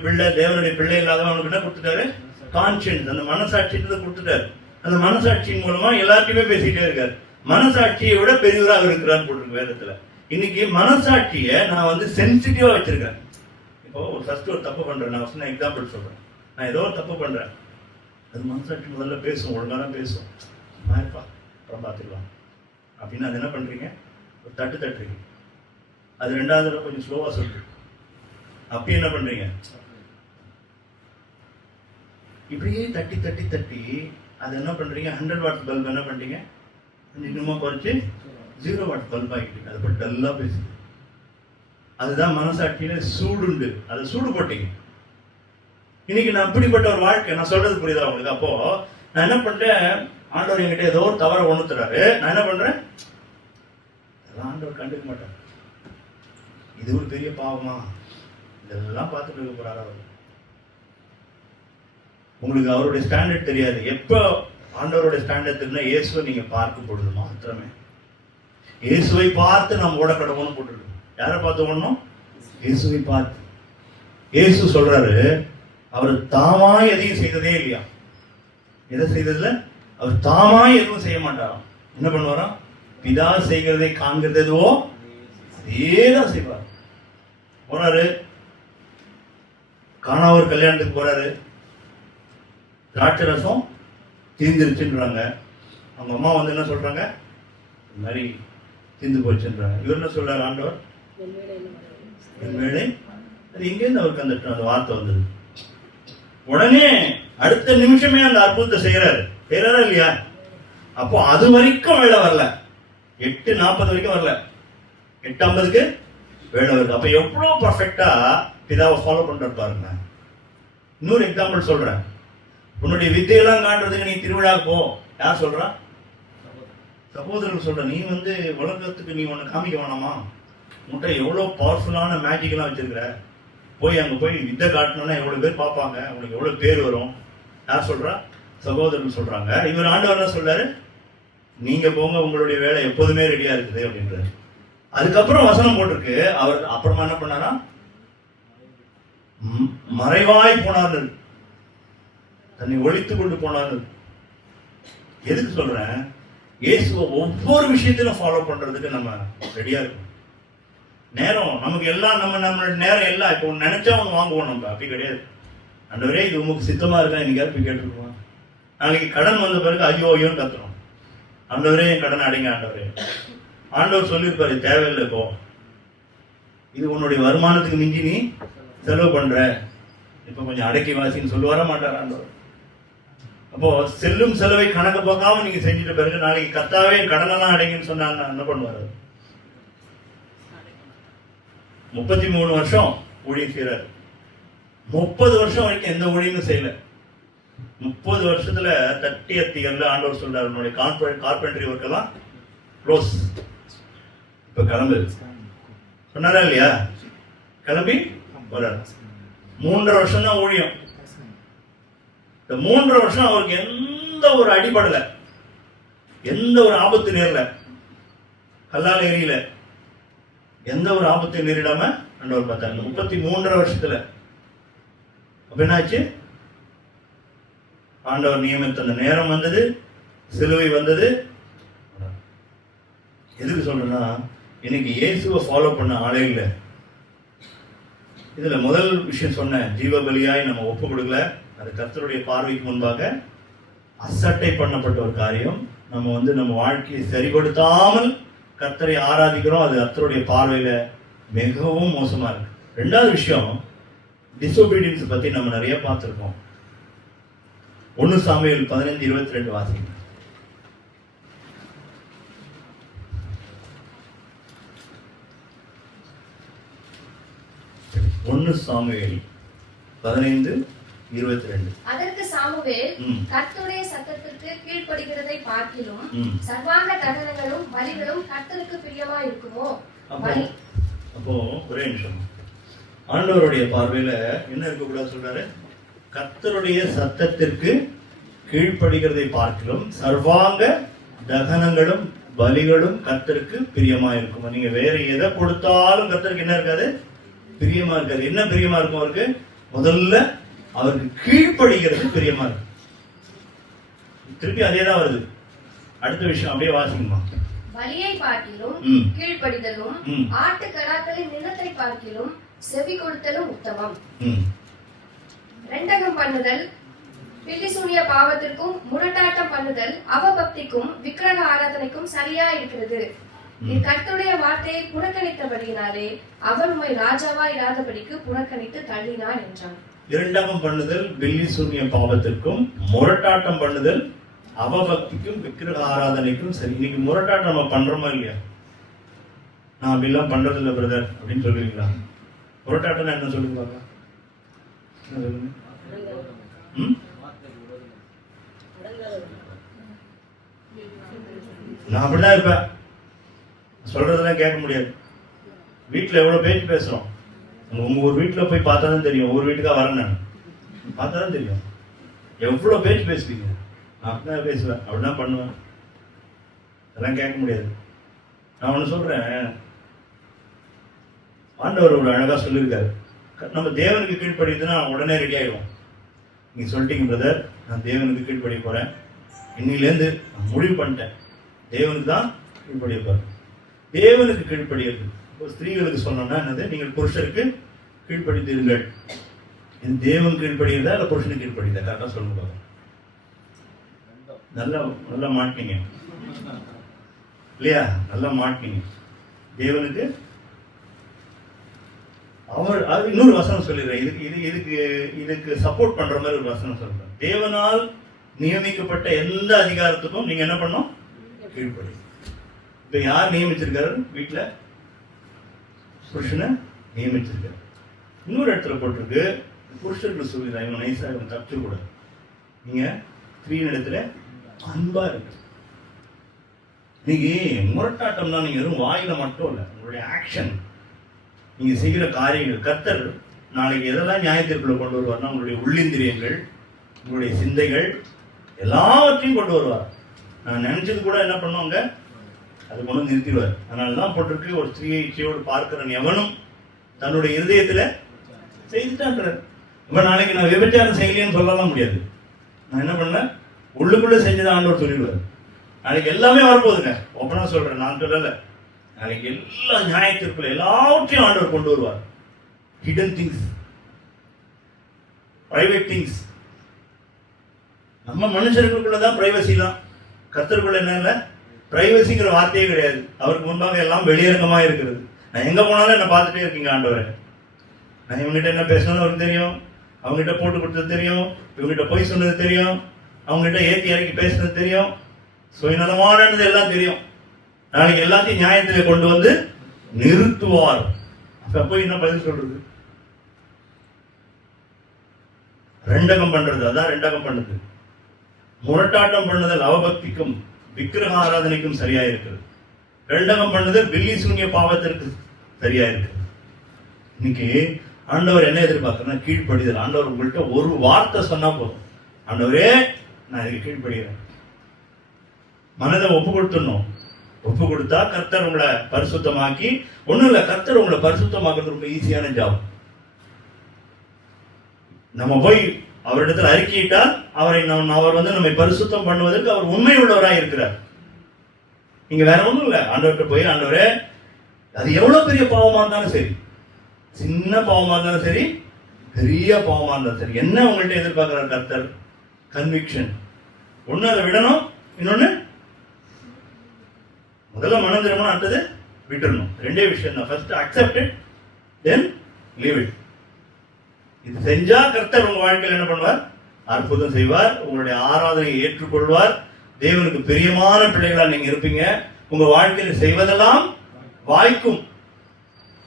பிள்ளை இல்லாதவன் அவனுக்கு என்ன கொடுத்துட்டாரு? கான்சியன்ஸ், அந்த மனசாட்சியத்தை கொடுத்துட்டாரு. அந்த மனசாட்சியின் மூலமா எல்லாத்தையுமே பேசிட்டே இருக்காரு. மனசாட்சியை விட பெரியவராக இருக்கிறான்னு போட்டிருக்கு வேதத்துல. இன்னைக்கு மனசாட்சியை நான் வந்து சென்சிட்டிவா வச்சிருக்கேன். இப்போ ஃபர்ஸ்ட் ஒரு தப்பு பண்றேன், நான் சின்ன எக்ஸாம்பிள் சொல்றேன். நான் ஏதோ ஒரு தப்பு பண்றேன், அது மனசாட்சி முதல்ல பேசும், ஒழுங்கா தான் பேசும். இருப்பா அப்புறம் பார்த்துக்கலாம் அப்படின்னு அது என்ன பண்றீங்க? ஒரு தட்டுறீங்க. அது 2வது தடவை கொஞ்சம் ஸ்லோவா சொல்றீங்க. அப்படி என்ன பண்றீங்க? இப்படியே தட்டி அது என்ன பண்றீங்க? 100 வாட்ஸ் பல்ப் என்ன பண்றீங்க? இன்னுமா குறைச்சு 0 வாட்ஸ் பல்ப் ஆகிட்டு அதை பற்றி டல்லா பேசுது. அதுதான் மனசாட்சியில சூடுண்டு. அதை சூடு போட்டீங்க. இன்னைக்கு நான் அப்படிப்பட்ட ஒரு வாழ்க்கை, நான் சொல்றது புரியுதா உங்களுக்கு? அப்போ நான் என்ன பண்றேன்? ஆண்டவர் என்கிட்ட ஏதோ ஒரு தவறை உணர்த்துறாரு. நான் என்ன பண்றேன்? அதெல்லாம் ஆண்டவர் கண்டுக்க மாட்டார். இது ஒரு பெரிய பாவமா? இதெல்லாம் பார்த்துட்டு இருக்க போறாரு அவர். உங்களுக்கு அவருடைய ஸ்டாண்டர்ட் தெரியாது. எப்போ ஆண்டவருடைய ஸ்டாண்டர்ட் தெரியும்னா இயேசுவை நீங்க பார்க்கும் பொழுது மாத்திரமே. இயேசுவை பார்த்து நாம் ஓட கடவுள்னு போட்டுருக்கோம். யாரை பார்த்து ஓடணும்? இயேசுவை பார்த்து. இயேசு சொல்றாரு, அவர் தாமாய் எதையும் செய்ததே இல்லையா. எதை செய்ததில்ல? அவர் தாமாய் எதுவும் செய்ய மாட்டாராம். என்ன பண்ணுவாராம்? பிதா செய்கிறதை காண்கிறது எதுவோ அதேதான் செய்வார். போறாரு, காணாவூர் கல்யாணத்துக்கு போறாரு. திராட்சை ரசம் தீர்ந்துருச்சுன்றாங்க. அவங்க அம்மா வந்து என்ன சொல்றாங்க? இந்த மாதிரி தீர்ந்து போச்சுன்றாங்க. இவர் என்ன சொல்றாரு? ஆண்டவர் வேலை. அது எங்கேருந்து அவருக்கு அந்த வார்த்தை வந்தது? உடனே அடுத்த நிமிஷமே அந்த அற்புதத்தை செய்யறாரா இல்லையா? அப்போ அது வரைக்கும் வேலை வரல. 8:40 வரைக்கும் வரல, 8:50க்கு வேலை வருது. அப்ப எவ்வளவு பர்ஃபெக்டா பிதாவை ஃபாலோ பண்றாரு பாருங்க. இன்னொரு எக்ஸாம்பிள் சொல்றேன். உன்னுடைய வித்தையெல்லாம் காட்டுறதுக்கு நீ திருவிழா போ. யார் சொல்றா? சகோதரர்கள் சொல்ற. நீ வந்து உலகத்துக்கு நீ ஒன்னு காமிக்க வேணாமா? உன்கிட்ட எவ்வளவு பவர்ஃபுல்லான மேஜிக் எல்லாம் வச்சிருக்கிற. போய் அங்க போய் வித்தை காட்டணும்னா எவ்வளவு பேர் பார்ப்பாங்க, உங்களுக்கு எவ்வளவு பேர் வரும். யார் சொல்றா? சகோதரர்கள் சொல்றாங்க. இவர் ஆண்டவர் என்ன சொல்றாரு? நீங்க போங்க, உங்களுடைய வேலை எப்போதுமே ரெடியா இருக்குது அப்படின்றாரு. அதுக்கப்புறம் வசனம் போட்டிருக்கு. அவர் அப்புறமா என்ன பண்ணாரா? மறைவாய் போனார்கள், தன்னை ஒழித்துக் கொண்டு போனார்கள். எதுக்கு சொல்றேன்? இயேசுவை ஒவ்வொரு விஷயத்திலும் ஃபாலோ பண்றதுக்கு நம்ம ரெடியா இருக்கணும். நேரம் நமக்கு எல்லாம் நம்மளோட நேரம் எல்லாம் இப்போ நினைச்சா ஒன்று வாங்குவோம். நம்ம அப்படி கிடையாது. ஆண்டவரே இது உங்களுக்கு சித்தமா இருக்கா? இன்னைக்கு போய் கேட்டுருக்கோம். நாளைக்கு கடன் வந்த பிறகு ஐயோ ஐயோன்னு கத்துறோம். ஆண்டவரே என் கடன் அடைங்க ஆண்டவரே. ஆண்டவர் சொல்லியிருப்பாரு, தேவையில்லை இப்போ, இது உன்னுடைய வருமானத்துக்கு மிஞ்சி நீ செலவு பண்ற, இப்ப கொஞ்சம் அடக்கி வாசின்னு சொல்லுவார மாட்டார் ஆண்டவர். அப்போ செல்லும் செலவை கணக்கு பார்க்காம நீங்க செஞ்சுட்ட பிறகு நாளைக்கு கத்தாவே கடனெல்லாம் அடைங்கன்னு சொன்னாங்க, என்ன பண்ணுவாரு? 33 வருஷம் ஊழியம் செய்யறாரு. 30 வருஷம் வரைக்கும் எந்த ஊழியமும் செய்யல. 30 வருஷத்துல 30th இயர்ல ஆண்டவர் சொல்றாரு, உன்னுடைய கார்பென்ட்ரி ஒர்க் எல்லாம் க்ளோஸ். இப்ப இப்ப கிளம்பு சொன்னாரா இல்லையா? கிளம்பி வர்றாரு. 3.5 வருஷம் தான் ஊழியம். இந்த 3.5 வருஷம் அவருக்கு எந்த ஒரு அடிபடல, எந்த ஒரு ஆபத்து நேரல, கல்லால் எரியல, எந்த ஒரு ஆபத்தை நேரிடாம ஆண்டவர் பார்த்தாங்க 33.5 வருஷத்துல. அப்ப என்னாச்சு? ஆண்டவர் நியமித்த அந்த நேரம் வந்தது, சிலுவை வந்தது. எதுக்கு சொல்றேன்னா, இன்னைக்கு இயேசுவை ஃபாலோ பண்ண ஆளே இல்லை. இதுல முதல் விஷயம் சொன்ன, ஜீவ பலியாய் நம்ம ஒப்பு கொடுக்கல. அது கர்த்தருடைய பார்வைக்கு முன்பாக அசட்டை பண்ணப்பட்ட ஒரு காரியம். நம்ம நம்ம வாழ்க்கையை சரிபடுத்தாமல் கர்த்தரை ஆராதிக்கிறோம். அது கர்த்தருடைய பார்வையில மிகவும் மோசமா இருக்கு. ரெண்டாவது விஷயம், டிசோபீடியன்ஸ் பத்தி நம்ம நிறைய பார்த்திருக்கோம். 1 சாமுவேல் 15:22 வாசிங்க. 1 சாமுவேல் 15:22. அதற்கு சாமுவேல், கர்த்தருடைய சத்தத்திற்கு கீழ்ப்படிகிறதை பார்க்கிலும் சர்வாங்க தகனங்களும் பலிகளும் கர்த்தருக்கு பிரியமாய் இருக்குமோ? அப்போ ஒரே நிமிஷம், ஆண்டவருடைய பார்வையில என்ன இருக்கக்கூடாது சொல்றாரு? கர்த்தருடைய சத்தத்திற்கு கீழ்ப்படுகிறதை பார்க்கிலும் சர்வாங்க தகனங்களும் பலிகளும் கர்த்தருக்கு பிரியமா இருக்கும். நீங்க வேற எதை கொடுத்தாலும் கர்த்தருக்கு என்ன இருக்காது? பிரியமா இருக்காது. என்ன பிரியமா இருக்கும் அவருக்கு? முதல்ல அவருக்கு கீழ்ப்படுகிறது பிரியமா இருக்கு. திருப்பி அதேதான் வருது. அடுத்த விஷயம் அப்படியே வாசிக்குமா? பலியை பார்க்கிலும் கீழ்ப்படிதலும் ஆட்டு கடாக்களின் நிலத்தை பார்க்கிலும் செவி கொடுத்தலும் உத்தமம். ரெண்டகம் பண்ணுதல் பில்லிசூனிய பாவத்திற்கும் முரட்டாட்டம் பண்ணுதல் அவபக்திக்கும் விக்கிரக ஆராதனைக்கும் சரியா இருக்கிறது. நீ கர்த்தருடைய வார்த்தையை புறக்கணித்தபடியினாலே அவர் உம்மை ராஜாவா இராதபடிக்கு புறக்கணித்து தள்ளினான் என்றான். இரண்டகம் பண்ணுதல் பில்லிசூனிய பாவத்திற்கும் முரட்டாட்டம் பண்ணுதல் அவபக்திக்கும் விக்கிரக ஆராதனைக்கும் சரி. இன்னைக்கு முரட்டாட்டம் நம்ம பண்றோமா இல்லையா? நான் அப்படிலாம் பண்றது இல்லை பிரதர் அப்படின்னு சொல்லுவீங்களா? முரட்டாட்டம் என்ன சொல்லுங்க பாக்கலாம். நான் அப்படிதான் இருப்பேன். சொல்றதெல்லாம் கேட்க முடியாது. வீட்டுல எவ்வளவு பேச்சு பேசுறோம். உங்க ஒரு வீட்டுல போய் பார்த்தாதான் தெரியும். ஒரு வீட்டுக்கா வரேன் நான் பார்த்தாதான் தெரியும் எவ்வளவு பேச்சு பேசுவீங்க. நான் அப்படிதான் பேசுவேன், அப்படிதான் பண்ணுவேன். அதெல்லாம் கேட்க முடியாது. நான் ஒண்ணு சொல்றேன், ஆண்டவர் ஒரு அழகா சொல்லியிருக்காரு. நம்ம தேவனுக்கு கீழ்ப்படிதுன்னா உடனே ரெடி ஆயிடுவோம். நீங்க சொல்லிட்டீங்க பிரதர், நான் தேவனுக்கு கீழ்ப்படிய போறேன், இன்னிலேருந்து நான் முடிவு பண்ணிட்டேன், தேவனுக்கு தான் கீழ்ப்படிய போறேன். தேவனுக்கு கீழ்ப்படியது ஸ்திரீகளுக்கு சொன்னோம்னா என்னது? நீங்கள் புருஷருக்கு கீழ்ப்படித்தீர்கள். தேவன் கீழ்ப்படியதா இல்ல புருஷனுக்கு கீழ்ப்படியதா? கரெக்டா சொல்லுங்க. நல்லா மாட்டீங்க இல்லையா? நல்லா மாட்டீங்க. தேவனுக்கு அவர் அது இன்னொரு வசனம் சொல்லிடுறேன். இதுக்கு சப்போர்ட் பண்ற மாதிரி ஒரு வசனம் சொல்றேன். தேவனால் நியமிக்கப்பட்ட எந்த அதிகாரத்துக்கும் நீங்க என்ன பண்ணணும்? கீழ்ப்படி. இப்ப யார் நியமிச்சிருக்காரு? வீட்டுல புருஷனை நியமிச்சிருக்காரு. இன்னொரு இடத்துல போட்டிருக்கு, புருஷர்கள் சொல்லிடுறா, இவன் நைசா இவன் தப்பிச்சு கூட, நீங்க ஸ்திரீன் இடத்துல அன்பா இருக்கு. இன்னைக்கு முரட்டாட்டம் தான். நீங்க வெறும் வாயில மட்டும் இல்ல, உங்களுடைய ஆக்ஷன், நீங்க செய்கிற காரியங்கள். கர்த்தர் நாளைக்கு எதெல்லாம் நியாயத்திற்குள்ள கொண்டு வருவார்னா, உங்களுடைய உள்ளிந்திரியங்கள், உங்களுடைய சிந்தைகள் எல்லாவற்றையும் கொண்டு வருவார். நான் நினைச்சது கூட என்ன பண்ணுவாங்க, அது கொண்டு நிறுத்திடுவார். அதனாலதான் போட்டிருக்கு, ஒரு ஸ்திரீயை இச்சையோடு பார்க்கிறன் எவனும் தன்னுடைய இருதயத்துல செய்துட்டான்ற. இப்ப நாளைக்கு நான் விபச்சாரம் செய்யலன்னு சொல்லலாம் முடியாது. நான் என்ன பண்ணேன், உள்ளுக்குள்ள செஞ்சதான் ஆண்டவர் சொல்லிடுவார். நாளைக்கு எல்லாமே வரப்போகுதுங்க. ஒப்பனா சொல்றேன், நான் சொல்லல. நாளைக்கு எல்லா நியாயத்திற்குள்ள எல்லாவற்றையும் ஆண்டவர் கொண்டு வருவார். Hidden things, private things. நம்ம மனுஷர்களுக்குள்ளதான் பிரைவசி தான். கர்த்தருக்குள்ள என்ன இல்லை, பிரைவசிங்கிற வார்த்தையே கிடையாது. அவருக்கு முன்பாக எல்லாம் வெளியரங்கமா இருக்கிறது. நான் எங்க போனாலும் என்ன பார்த்துட்டே இருக்கீங்க ஆண்டவரை. நான் இவங்ககிட்ட என்ன பேசணும்னு அவருக்கு தெரியும், அவங்ககிட்ட போட்டு கொடுத்தது தெரியும், இவங்ககிட்ட போய் சொன்னது தெரியும், அவங்ககிட்ட ஏற்றி இறக்கி பேசுனது தெரியும், சுயநலமானது எல்லாம் தெரியும். நாளைக்கு எல்லாத்தையும் நியாயத்திலே கொண்டு வந்து நிறுத்துவார். அப்ப போய் என்ன பதில் சொல்றது? ரெண்டகம் பண்றது, அதான் ரெண்டகம் பண்ணுது. முரட்டாட்டம் பண்ணுதல் அவபக்திக்கும் விக்கிரக ஆராதனைக்கும் சரியா இருக்கிறது. ரெண்டகம் பண்ணது பில்லி சூன்ய பாவத்திற்கு சரியா இருக்கு. இன்னைக்கு ஆண்டவர் என்ன எதிர்பார்க்கறேன்னா கீழ்ப்படிதல். ஆண்டவர் உங்கள்கிட்ட ஒரு வார்த்தை சொன்னா போதும், ஆண்டவரே நான் இதுக்கு கீழ்ப்படுகிறேன். மனதை ஒப்பு கொடுத்துடணும். ஒப்பு கொடுத்தா கர்த்தர் உங்களை பரிசுத்தமாக்கி, ஒண்ணும் இல்ல, கர்த்தர் உங்களை பரிசுத்தமாக்குறது ரொம்ப ஈஸியான ஜாப். நம்ம போய் அவரிடத்தில் அறிக்கையிட்டால் அவர் வந்து நம்மை பரிசுத்தம் பண்ணுவதற்கு அவர் உண்மை உள்ளவராக இருக்கிறார். நீங்க வேற ஒண்ணும் இல்ல, ஆண்டவர்கிட்ட போய் ஆண்டவரே அது எவ்வளவு பெரிய பாவமா இருந்தாலும் சரி, சின்ன பாவமா இருந்தாலும் சரி, பெரிய பாவமா இருந்தாலும் சரி, என்ன உங்கள்கிட்ட எதிர்பார்க்கிறார் கர்த்தர்? கன்விக்ஷன். ஒண்ணு அதை விடணும், இன்னொன்னு முதல்ல மனம் திரும்பணும், அடுத்தது விட்டுறணும். ரெண்டே விஷயம் தான். First accept it, then leave it. இது செஞ்சா கர்த்தர் உங்க வாழ்க்கையில் என்ன பண்ணுவார்? அற்புதம் செய்வார். உங்களுடைய ஆராதனையை ஏற்றுக்கொள்வார். தேவனுக்கு பிரியமான பிள்ளைகளா நீங்க இருப்பீங்க. உங்க வாழ்க்கையில செய்வதெல்லாம் வாய்க்கும்.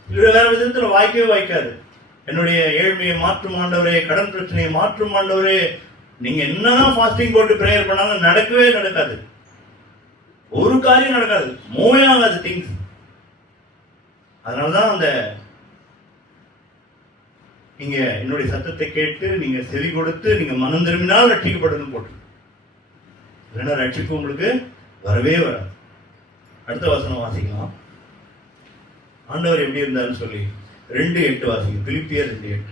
வேற விதத்துல வாய்க்கவே வாய்க்காது. என்னுடைய ஏழ்மையை மாற்றும் ஆண்டவரே, கடன் பிரச்சனையை மாற்றும் ஆண்டவரே, நீங்க என்னதான் ஃபாஸ்டிங் போட்டு பிரேயர் பண்ணாலும் நடக்கவே நடக்காது. ஒரு காரியம் நடக்காது, மூவாகாது திங்ஸ். அதனாலதான் அந்த நீங்க என்னுடைய சத்தத்தை கேட்டு நீங்க செவி கொடுத்து நீங்க மனம் திரும்பினால் ரட்சிக்கப்படுதுன்னு போட்டு, இல்லைன்னா ரட்சிப்பு உங்களுக்கு வரவே வராது. அடுத்த வசனம் வாசிக்கலாம். ஆண்டவர் எப்படி இருந்தாருன்னு சொல்லி 2:8 வாசிங்க. பிலிப்பியர் 2:8.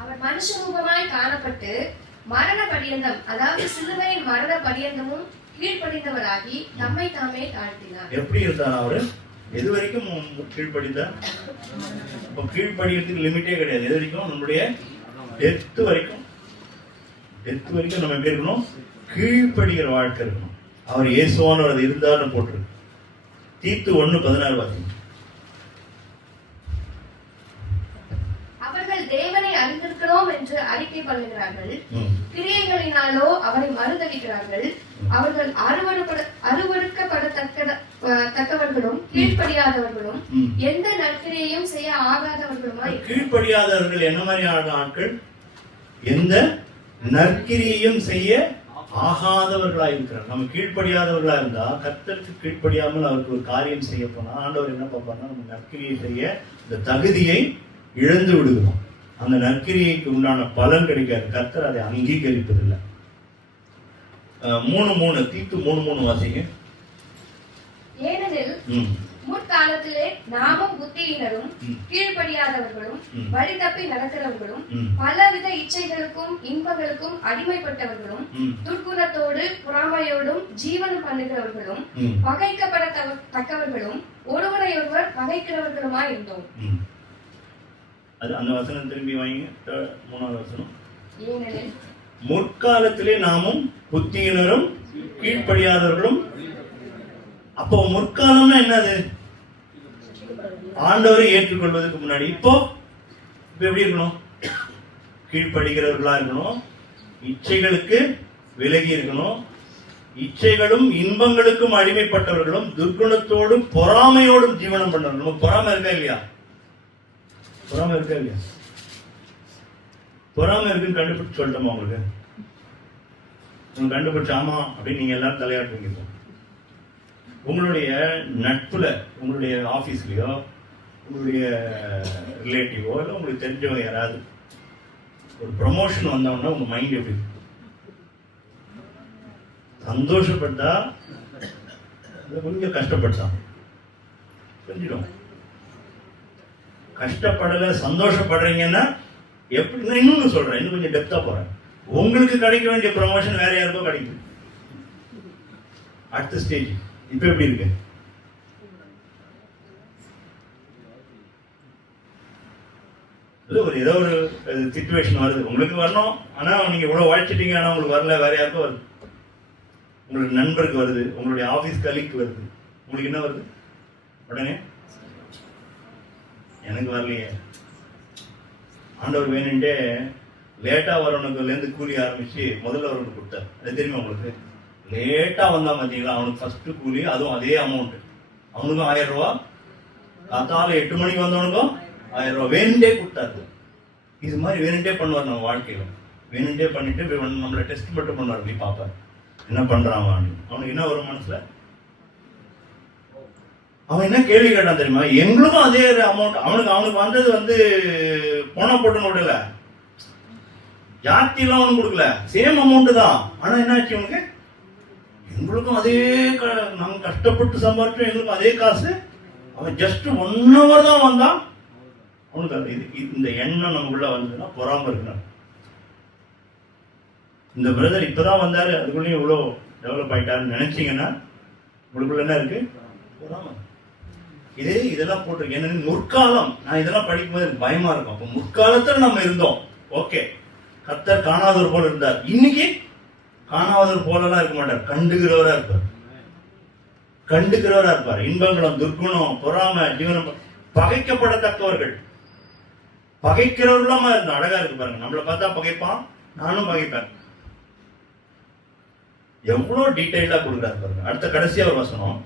அவர் மனுஷ ரூபமாய் காணப்பட்டு மரண பரியந்தம், அதாவது சிலுவையின் மரண பரியந்தமும் கீழ்ப்படிந்தவராகி நம்மை தாமே தாழ்த்தினார். எப்படி இருந்தார் அவரு? எது வரைக்கும் கீழ்ப்படிந்தார்? இப்ப கீழ்ப்படிக்கிறதுக்கு லிமிட்டே கிடையாது. எது வரைக்கும்? நம்மளுடைய டெத் வரைக்கும். டெத் வரைக்கும் நம்ம எப்படி இருக்கணும்? கீழ்ப்படுகிற வாழ்க்கை இருக்கணும். அவர் இயேசுவானவர் இருந்தார்னு போட்டிருக்கு. தீத்து 1:16 வாசிங்க. அவர்கள் தேவனை அறிந்திருக்கிறோம் என்று அறிக்கை பண்ணுகிறார்கள், கிரியைகளினாலோ அவரை மறுதலிக்கிறார்கள். அவர்கள் அருவருக்கப்படத்தக்கவர்களும் கீழ்ப்படியாதவர்களும் எந்த நற்கிரியையும் செய்ய ஆகாதவர்களுமாய். கீழ்ப்படியாதவர்கள் என்ன மாதிரியான ஆட்கள்? எந்த நற்கிரியையும் செய்ய ஆகாதவர்களா இருக்கிறார். நம்ம கீழ்ப்படியாதவர்களா இருந்தா, கர்த்தருக்கு கீழ்ப்படியாமல் அவருக்கு ஒரு காரியம் செய்ய போனா ஆண்டவர் என்ன பார்ப்பார்னா, நம்ம நற்கிரியை செய்ய இந்த தகுதியை இழந்து விடுகிறோம். அந்த நற்கிரியைக்கு உண்டான பலன் கிடைக்காது. கர்த்தர் அதை அங்கீகரிப்பதில்லை. 3:3 தீத்து 3:3 வாசிங்க. ஏனெனில் முற்காலத்திலே நாமும் புத்தியினரும் கீழ்ப்படியாதவர்களும் வழி தப்பி நடக்கிறவர்களும் பலவித இச்சைகளுக்கும் இன்பங்களுக்கும் அடிமைப்பட்டவர்களும் துர்க்குணத்தோடு பொறாமையோடும் ஜீவனம் பண்ணுகிறவர்களும் பகைக்கப்படத்தக்கவர்களும் ஒருவரையொருவர் பகைக்கிறவர்களுமாய் இருந்தோம். அது அந்த வசனம் திரும்பி வாங்க. 3வது வசனம். ஏனெனில் முற்காலத்திலே நாமும் புத்தியினரும் கீழ்ப்படியாதவர்களும். அப்போ முற்காலம்னா என்னது? ஆண்டவரை ஏற்றுக்கொள்வதற்கு முன்னாடி. இப்போ எப்படி இருக்கணும்? கீழ்ப்படுகிறவர்களா இருக்கணும். இச்சைகளுக்கு விலகி இருக்கணும். இச்சைகளும் இன்பங்களுக்கும் அடிமைப்பட்டவர்களும் துர்குணத்தோடும் பொறாமையோடும் ஜீவனம் பண்ணணும். பொறாமை இருக்கா இல்லையா? பொறாமை இருக்கா இல்லையா? பொறாமை இருக்குன்னு கண்டுபிடிச்சு சொல்லட்டோமா உங்களுக்கு? கண்டுபிடிச்சு ஆமா அப்படின்னு நீங்க எல்லாரும் தலையாட்டுவீங்க. உங்களுடைய நட்புல, உங்களுடைய ஆபீஸ்லயோ, உங்களுடைய ரிலேட்டிவோ, இல்லை உங்களுக்கு தெரிஞ்சவங்க யாராவது ஒரு ப்ரமோஷன் வந்தவொன்னா உங்க மைண்ட் எப்படி? சந்தோஷப்பட்டா, கொஞ்சம் கஷ்டப்பட்டா செஞ்சிடும். கஷ்டப்படல சந்தோஷப்படுறீங்கன்னா எப்படி? நான் இன்னொன்னு சொல்றேன், இன்னும் கொஞ்சம் டெப்தா போறேன். உங்களுக்கு கிடைக்க வேண்டிய ப்ரமோஷன் வேற யாருக்கோ கிடைக்கும். அடுத்த ஸ்டேஜ். இப்ப எப்படி இருக்கு? ஒரு ஏதோ ஒரு சிச்சுவேஷன் வருது, உங்களுக்கு வரணும், ஆனா நீங்க இவ்வளவு வாழ்ச்சிட்டீங்க, ஆனா உங்களுக்கு வரல, வேற யாருக்கும் வருது. உங்களுக்கு நண்பருக்கு வருது, உங்களுடைய ஆபீஸ் கலீக்கு வருது, உங்களுக்கு என்ன வருது? உடனே எனக்கு வரலையே. ஆண்டவர் வேணுன்ட்டே லேட்டா வரவனுக்குலேருந்து கூலி ஆரம்பிச்சு முதல்ல வரவனுக்கு கொடுத்தார். அது தெரியுமா உங்களுக்கு? லேட்டா வந்தா பார்த்தீங்களா, அவனுக்கு ஃபர்ஸ்ட் கூலி, அதுவும் அதே அமௌண்ட். அவனுக்கும் 1000 ரூபா. காத்தால 8 மணிக்கு வந்தவனுக்கும் 1000 ரூபா வேணுண்டே கொடுத்தாரு. இது மாதிரி வேணுண்டே பண்ணுவார் நம்ம வாழ்க்கையில. வேணுண்டே பண்ணிட்டு நம்மளை டெஸ்ட் மட்டும் பண்ணுவார். நீ பார்ப்ப என்ன பண்றான் அவனுக்கு என்ன வரும் மனசுல? அவன் என்ன கேள்வி கேட்டான் தெரியுமா? எங்களுக்கும் அதே அமௌண்ட். அவனுக்கு வந்தது வந்து போன போட்டுன்னு விடல, ஜாஸ்தியெல்லாம் அவனுக்கு கொடுக்கல, சேம் அமௌண்ட் தான். ஆனா என்ன ஆச்சு அவனுக்கு? எங்களுக்கும் அதே, நாங்க கஷ்டப்பட்டு சம்பாதிச்சோம், எங்களுக்கும் அதே காசு. அவன் ஜஸ்ட் 1 hour தான் வந்தான். அவனுக்கு இந்த எண்ணம் நமக்குள்ள வந்ததுன்னா பொறாம இருக்கணும். இந்த பிரதர் இப்பதான் வந்தாரு, அதுக்குள்ளேயும் இவ்வளோ டெவலப் ஆயிட்டாருன்னு நினைச்சீங்கன்னா உங்களுக்குள்ள என்ன இருக்கு? பொறாம. இதெல்லாம் போட்டிருக்கு. என்ன முற்காலம், நான் இதெல்லாம் படிக்கும்போது எனக்கு பயமா இருக்கும். அப்போ முற்காலத்துல நம்ம இருந்தோம், ஓகே. கர்த்தர் காணாதவர் போல இருந்தார். இன்னைக்கு காணாதவர் போலலாம் இருக்க மாட்டார், கண்டுகிறவரா இருப்பார். கண்டுகிறவரா இருப்பார். இன்பங்களும் துர்குணம் பொறாம ஜீவனம் பகைக்கப்படத்தக்கவர்கள். பகைக்கிறவர்களாம இருந்த அழகா இருக்கு பாருங்க. நம்மளை பார்த்தா பகைப்பான், நானும் பகைப்பேன். எவ்வளவு டீட்டெயிலா கொடுக்குறாரு பாருங்க. அடுத்த கடைசியா ஒரு வசனம்,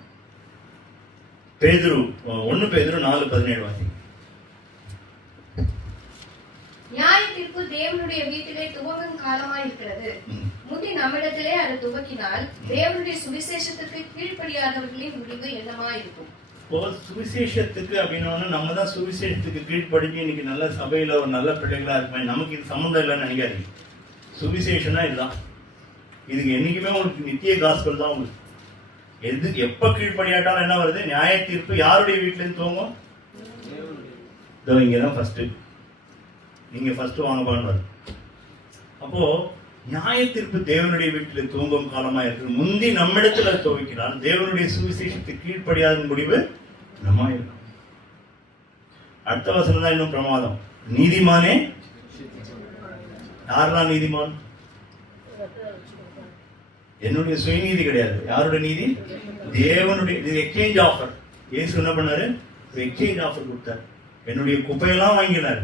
பேதுரு 1 பேதுரு 4:17 வாசி. நியாய தீர்ப்பு தேவனுடைய வீட்டிலே துவங்கும் காலமாய் இருக்கிறது. முந்தி நம்மிடத்திலே அது துவக்கினால் தேவனுடைய சுவிசேஷத்துக்கு கீழ்ப்படியாதவர்களின் முடிவு என்னமா இருக்கும்? சுவிசேஷத்துக்கு அப்படின்னா நம்ம தான் சுவிசேஷத்துக்கு கீழ்ப்படிஞ்சு இன்னைக்கு நல்ல சபையில ஒரு நல்ல பிள்ளைகளா இருப்பேன். நமக்கு இது சம்மந்தம் இல்லைன்னு நினைக்காதீங்க. சுவிசேஷனா இதுதான். இதுக்கு என்னைக்குமே உங்களுக்கு நித்திய காஸ்பல் தான். உங்களுக்கு எப்ப கீழ்ப்படியாட்டாலும் என்ன வருது? நியாய தீர்ப்பு யாருடைய வீட்டுல இருந்து துவங்கும்? இங்கதான் ஃபர்ஸ்ட், நீங்க ஃபர்ஸ்ட் வாங்கப்பான்னு வருது. அப்போ நியாய தீர்ப்பு தேவனுடைய வீட்டில் தூங்கும் காலமா இருக்கு. முந்தி நம்மிடத்துல துவக்கினால் தேவனுடைய சுவிசேஷத்துக்கு கீழ்ப்படியாத முடிவு நம்ம இருக்கும். அடுத்த வசனம் தான் இன்னும் பிரமாதம். நீதிமானே, யாரெல்லாம் நீதிமான்? என்னுடைய சுயநீதி கிடையாது. யாருடைய நீதி? தேவனுடைய. இது எக்ஸ்சேஞ்ச் ஆஃபர். இயேசு என்ன பண்ணாரு? எக்ஸ்சேஞ்ச் ஆஃபர் கொடுத்தார். என்னுடைய குப்பையெல்லாம் வாங்கினார்.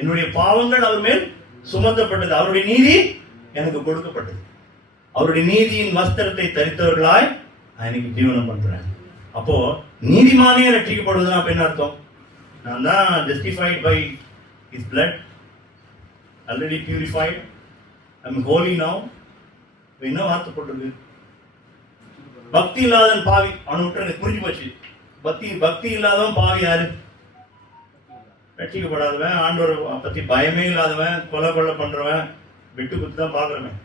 என்னுடைய பாவங்கள் அவர் மேல் சுமத்தப்பட்டது, அவருடைய நீதி எனக்கு கொடுக்கப்பட்டது. அவருடைய நீதியின் வஸ்திரத்தை தரித்தவர்களாய் நான் இன்னைக்கு ஜீவனம் பண்றேன். அப்போ நீதிமானே ரட்சிக்கப்படுவதுன்னா அப்ப என்ன அர்த்தம்? நான் தான் justified by his blood, already purified, I am holy now. என்ன வார்த்தை போட்டிருக்கு? பக்தி இல்லாதவன் பாவி. அவனை விட்டு எனக்கு புரிஞ்சு போச்சு. பக்தி இல்லாதவன் பாவி யாரு? ரட்சிக்கப்படாதவன், ஆண்டவரை பத்தி பயமே இல்லாதவன், கொலை பண்றவன், வெட்டு குத்து தான் பாக்குறவன்.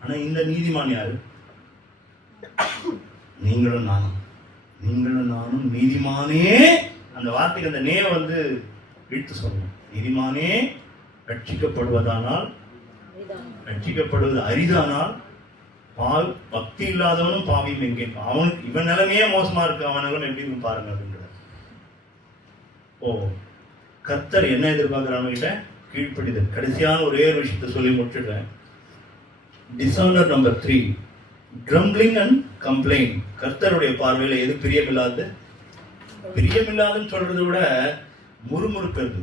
ஆனா இந்த நீதிமான் யாரு? நீங்களும் நானும் நீதிமானே. அந்த வார்த்தைக்கு அந்த நே வந்து இழுத்து சொல்லணும். நீதிமானே ரட்சிக்கப்படுவதானால், ரட்சிக்கப்படுவது அரிதானால், பக்தி இல்லாதவனும் பாவியும் எங்கே? அவனுக்கு இவன் நிலைமையே மோசமா இருக்கு, அவன் நிலைமை எப்படி பாருங்க அப்படின்றார். ஓ, கர்த்தர் என்ன எதிர்பார்க்கிறாங்க கிட்ட? கீழ்ப்படிதல். கடைசியான ஒரே ஒரு விஷயத்தை சொல்லி முடிச்சுடுறேன். டிசானர் நம்பர் 3, க்ரம்பிளிங் அண்ட் கம்ப்ளைண்ட். கர்த்தருடைய பார்வையில எது பிரியமில்லாது? பிரியமில்லாதுன்னு சொல்றதை விட முறுமுறுக்கிறது.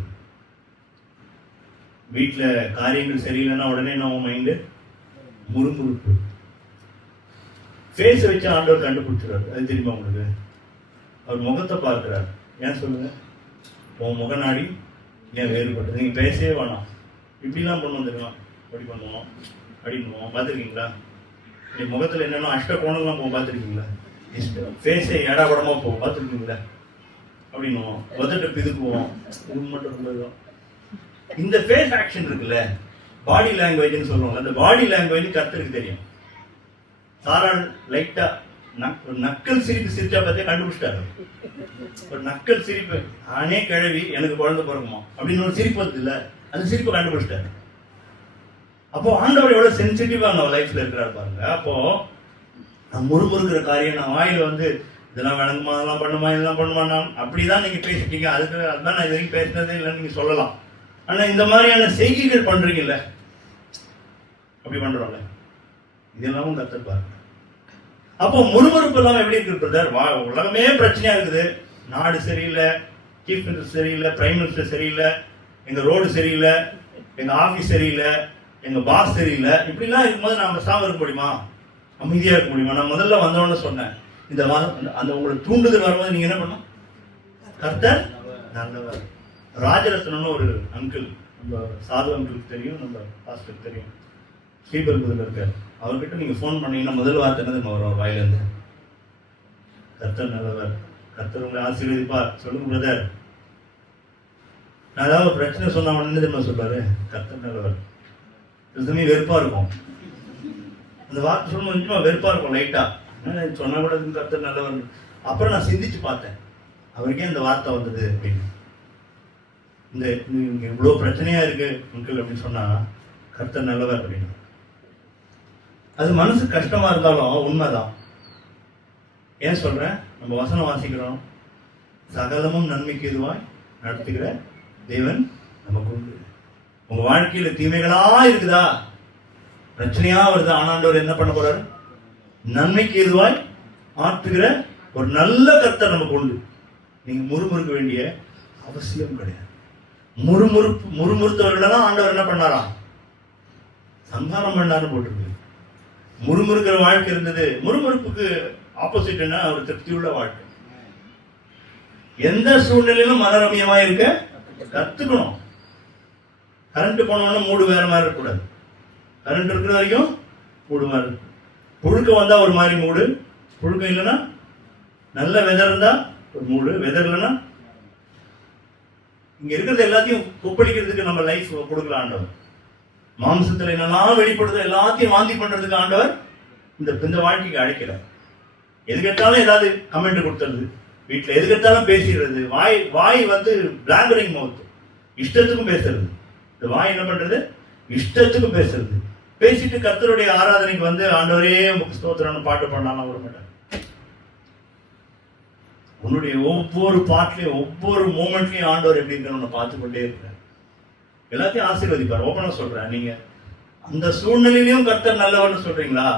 வீட்டுல காரியங்கள் சரியில்லைன்னா உடனே நம்ம மைண்டு முறுமுறுப்பு. ஃபேஸ் வச்சு ஆண்டவர் கண்டுபிடிச்சிடாரு. அது தெரியுமா உங்களுக்கு? அவர் முகத்தை பார்க்கிறார். ஏன் சொல்லுங்க? உன் முகநாடி ஏன் வேறுபட்டது? நீங்க பேசவே வேணாம். இப்படிலாம் பண்ணுவோம் தெரியுமா? அப்படி பண்ணுவோம், அப்படின்னுவோம். பார்த்துருக்கீங்களா? நீ முகத்துல என்னென்ன அஷ்ட கோணம்லாம் போகும், பார்த்துருக்கீங்களா? ஃபேஸே ஏடா படமா போகும், பார்த்துருக்கீங்களா? அப்படின்னுவோம். உதட்ட பிதுக்குவோம். இது மட்டும் உள்ளதுதான். இந்த ஃபேஸ் ஆக்ஷன் இருக்குல்ல, பாடி லாங்குவேஜ்னு சொல்லுவாங்க. அந்த பாடி லாங்குவேஜ் கர்த்தருக்கு தெரியும். சாரா லைட்டா ஒரு நக்கல் சிரிப்பு சிரிச்சா பார்த்தே கண்டுபிடிச்சிட்டாரு. ஒரு நக்கல் சிரிப்பு, ஆனே கிழவி எனக்கு குழந்தை பிறக்குமா அப்படின்னு ஒரு சிரிப்பு வருது இல்ல, அந்த சிரிப்பை கண்டுபிடிச்சிட்டாரு. அப்போ ஆண்டவர் எவ்வளவு சென்சிட்டிவா நம்ம லைஃப்ல இருக்கிறாரு பாருங்க. அப்போ நான் முறுமுறுக்கிற காரியம், நான் வாயில வந்து இதெல்லாம் விளங்குமா, அதெல்லாம் பண்ணுமா, இதெல்லாம் பண்ணுமா, அப்படிதான் நீங்க பேசிட்டீங்க. அதுதான் நான் இது வரைக்கும் பேசினதே இல்லைன்னு நீங்க சொல்லலாம். ஆனா இந்த மாதிரியான செய்கைகள் பண்றீங்கல்ல, அப்படி பண்றோம்ல, இதெல்லாம் கத்துப்பாரு. அப்போ முறுமுறுப்பு எல்லாம் எப்படி இருக்கு பிரதர்? உலகமே பிரச்சனையா இருக்குது. நாடு சரியில்லை, சீஃப் மினிஸ்டர் சரியில்லை, பிரைம் மினிஸ்டர் சரியில்லை, எங்க ரோடு சரியில்லை, எங்க ஆபீஸ் சரியில்லை, எங்க பாஸ் சரியில்லை. இப்படிலாம் இருக்கும்போது நாம சாம இருக்க முடியுமா? அமைதியா இருக்க முடியுமா? நான் முதல்ல வந்தோன்னு சொன்னேன், இந்த அந்த உங்களுக்கு தூண்டுதல் வரும்போது நீங்க என்ன பண்ணும்? கர்த்தர் நல்லவர். ராஜரத்னம்னு ஒரு அங்கிள் நம்ம சாதவங்களுக்கு தெரியும், நம்ம பாஸ்டருக்கு தெரியும், ஸ்ரீபெரும்புதூர்ல இருக்கார். அவர்கிட்ட நீங்கள் ஃபோன் பண்ணீங்கன்னா முதல் வார்த்தை என்னது வரும் வாயிலேருந்து? கர்த்தர் நல்லவர், கர்த்தர் உங்களை ஆசீர்வதிப்பார். சொல்லுங்க பிரதர். நான் ஏதாவது பிரச்சனை சொன்ன உடனே தெரியுமா சொல்றாரு? கர்த்தர் நல்லவர். சில சமயம் வெறுப்பா இருக்கும், அந்த வார்த்தை சொல்லும்போது நிச்சயமா வெறுப்பா இருக்கும் லைட்டா. சொன்னா கூட கர்த்தர் நல்லவர். அப்புறம் நான் சிந்திச்சு பார்த்தேன், அவருக்கே இந்த வார்த்தை வந்தது அப்படின்னு. இந்த இவ்வளோ பிரச்சனையா இருக்கு அங்கிள் அப்படின்னு சொன்னா கர்த்தர் நல்லவர் அப்படின்னு. அது மனசு கஷ்டமா இருந்தாலும் உண்மைதான். ஏன் சொல்றேன்? நம்ம வசனம் வாசிக்கிறோம், சகலமும் நன்மைக்கு எதுவாய் நடத்துகிற தேவன் நமக்கு உண்டு. உங்க வாழ்க்கையில தீமைகளா இருக்குதா, பிரச்சனையா வருது, ஆனாண்டவர் என்ன பண்ண போறாரு? நன்மைக்கு எதுவாய் ஆற்றுகிற ஒரு நல்ல கர்த்தர் நமக்கு உண்டு. நீங்க முறுமுறுக்க வேண்டிய அவசியம் கிடையாது. முறுமுறுத்தவர்களெல்லாம் ஆண்டவர் என்ன பண்ணாராம்? சங்காரம் பண்ணாரு போட்டிருக்கு. முறுமுறுக்கிற வாழ்க்கை இருந்தது. முறுமுறுப்புக்கு ஆப்போசிட் என்ன? ஒரு திருப்தியுள்ள வாழ்க்கை. எந்த சூழ்நிலையிலும் மனரமியமா இருக்க கத்துக்கணும். கரண்ட் போனோம்னா மூடு வேற மாதிரி இருக்கக்கூடாது. கரண்ட் இருக்கிற வரைக்கும் மூடு மாதிரி இருக்கும். புழுக்கம் வந்தா ஒரு மாதிரி மூடு, புழுக்கம் இல்லைன்னா நல்ல வெதர் இருந்தா ஒரு மூடு, வெதர் இல்லைன்னா இங்க இருக்கிறது எல்லாத்தையும் கொப்பளிக்கிறதுக்கு நம்ம லைஃப் கொடுக்கல ஆண்டவர். மாம்சத்துல என்னெல்லாம் வெளிப்படுது எல்லாத்தையும் வாந்தி பண்றதுக்கு ஆண்டவர் இந்த வாழ்க்கைக்கு அழைக்கிறார். எதுக்கெடுத்தாலும் ஏதாவது கமெண்ட் கொடுத்துறது, வீட்டுல எதுக்கெடுத்தாலும் பேசிடுறது. வாய் வந்து பிளாங்கரிங் மவுத், இஷ்டத்துக்கும் பேசுறது. இந்த வாய் என்ன பண்றது? இஷ்டத்துக்கும் பேசுறது. பேசிட்டு கர்த்தருடைய ஆராதனைக்கு வந்து ஆண்டவரே உமக்கு ஸ்தோத்திரம்னு பாட்டு பண்ணாலும் வர மாட்டார். உன்னுடைய ஒவ்வொரு பாட்டிலையும் ஒவ்வொரு மூமெண்ட்லயும் ஆண்டவர் எப்படி இருக்கிற பார்த்து கொண்டே இருக்கிறார். எல்லாத்தையும் ஆசீர்வதிப்பார். ஓப்பனா சொல்றேன், நீங்க அந்த சூழ்நிலையிலும் கர்த்தர் நல்லவன்னு சொல்றீங்களா?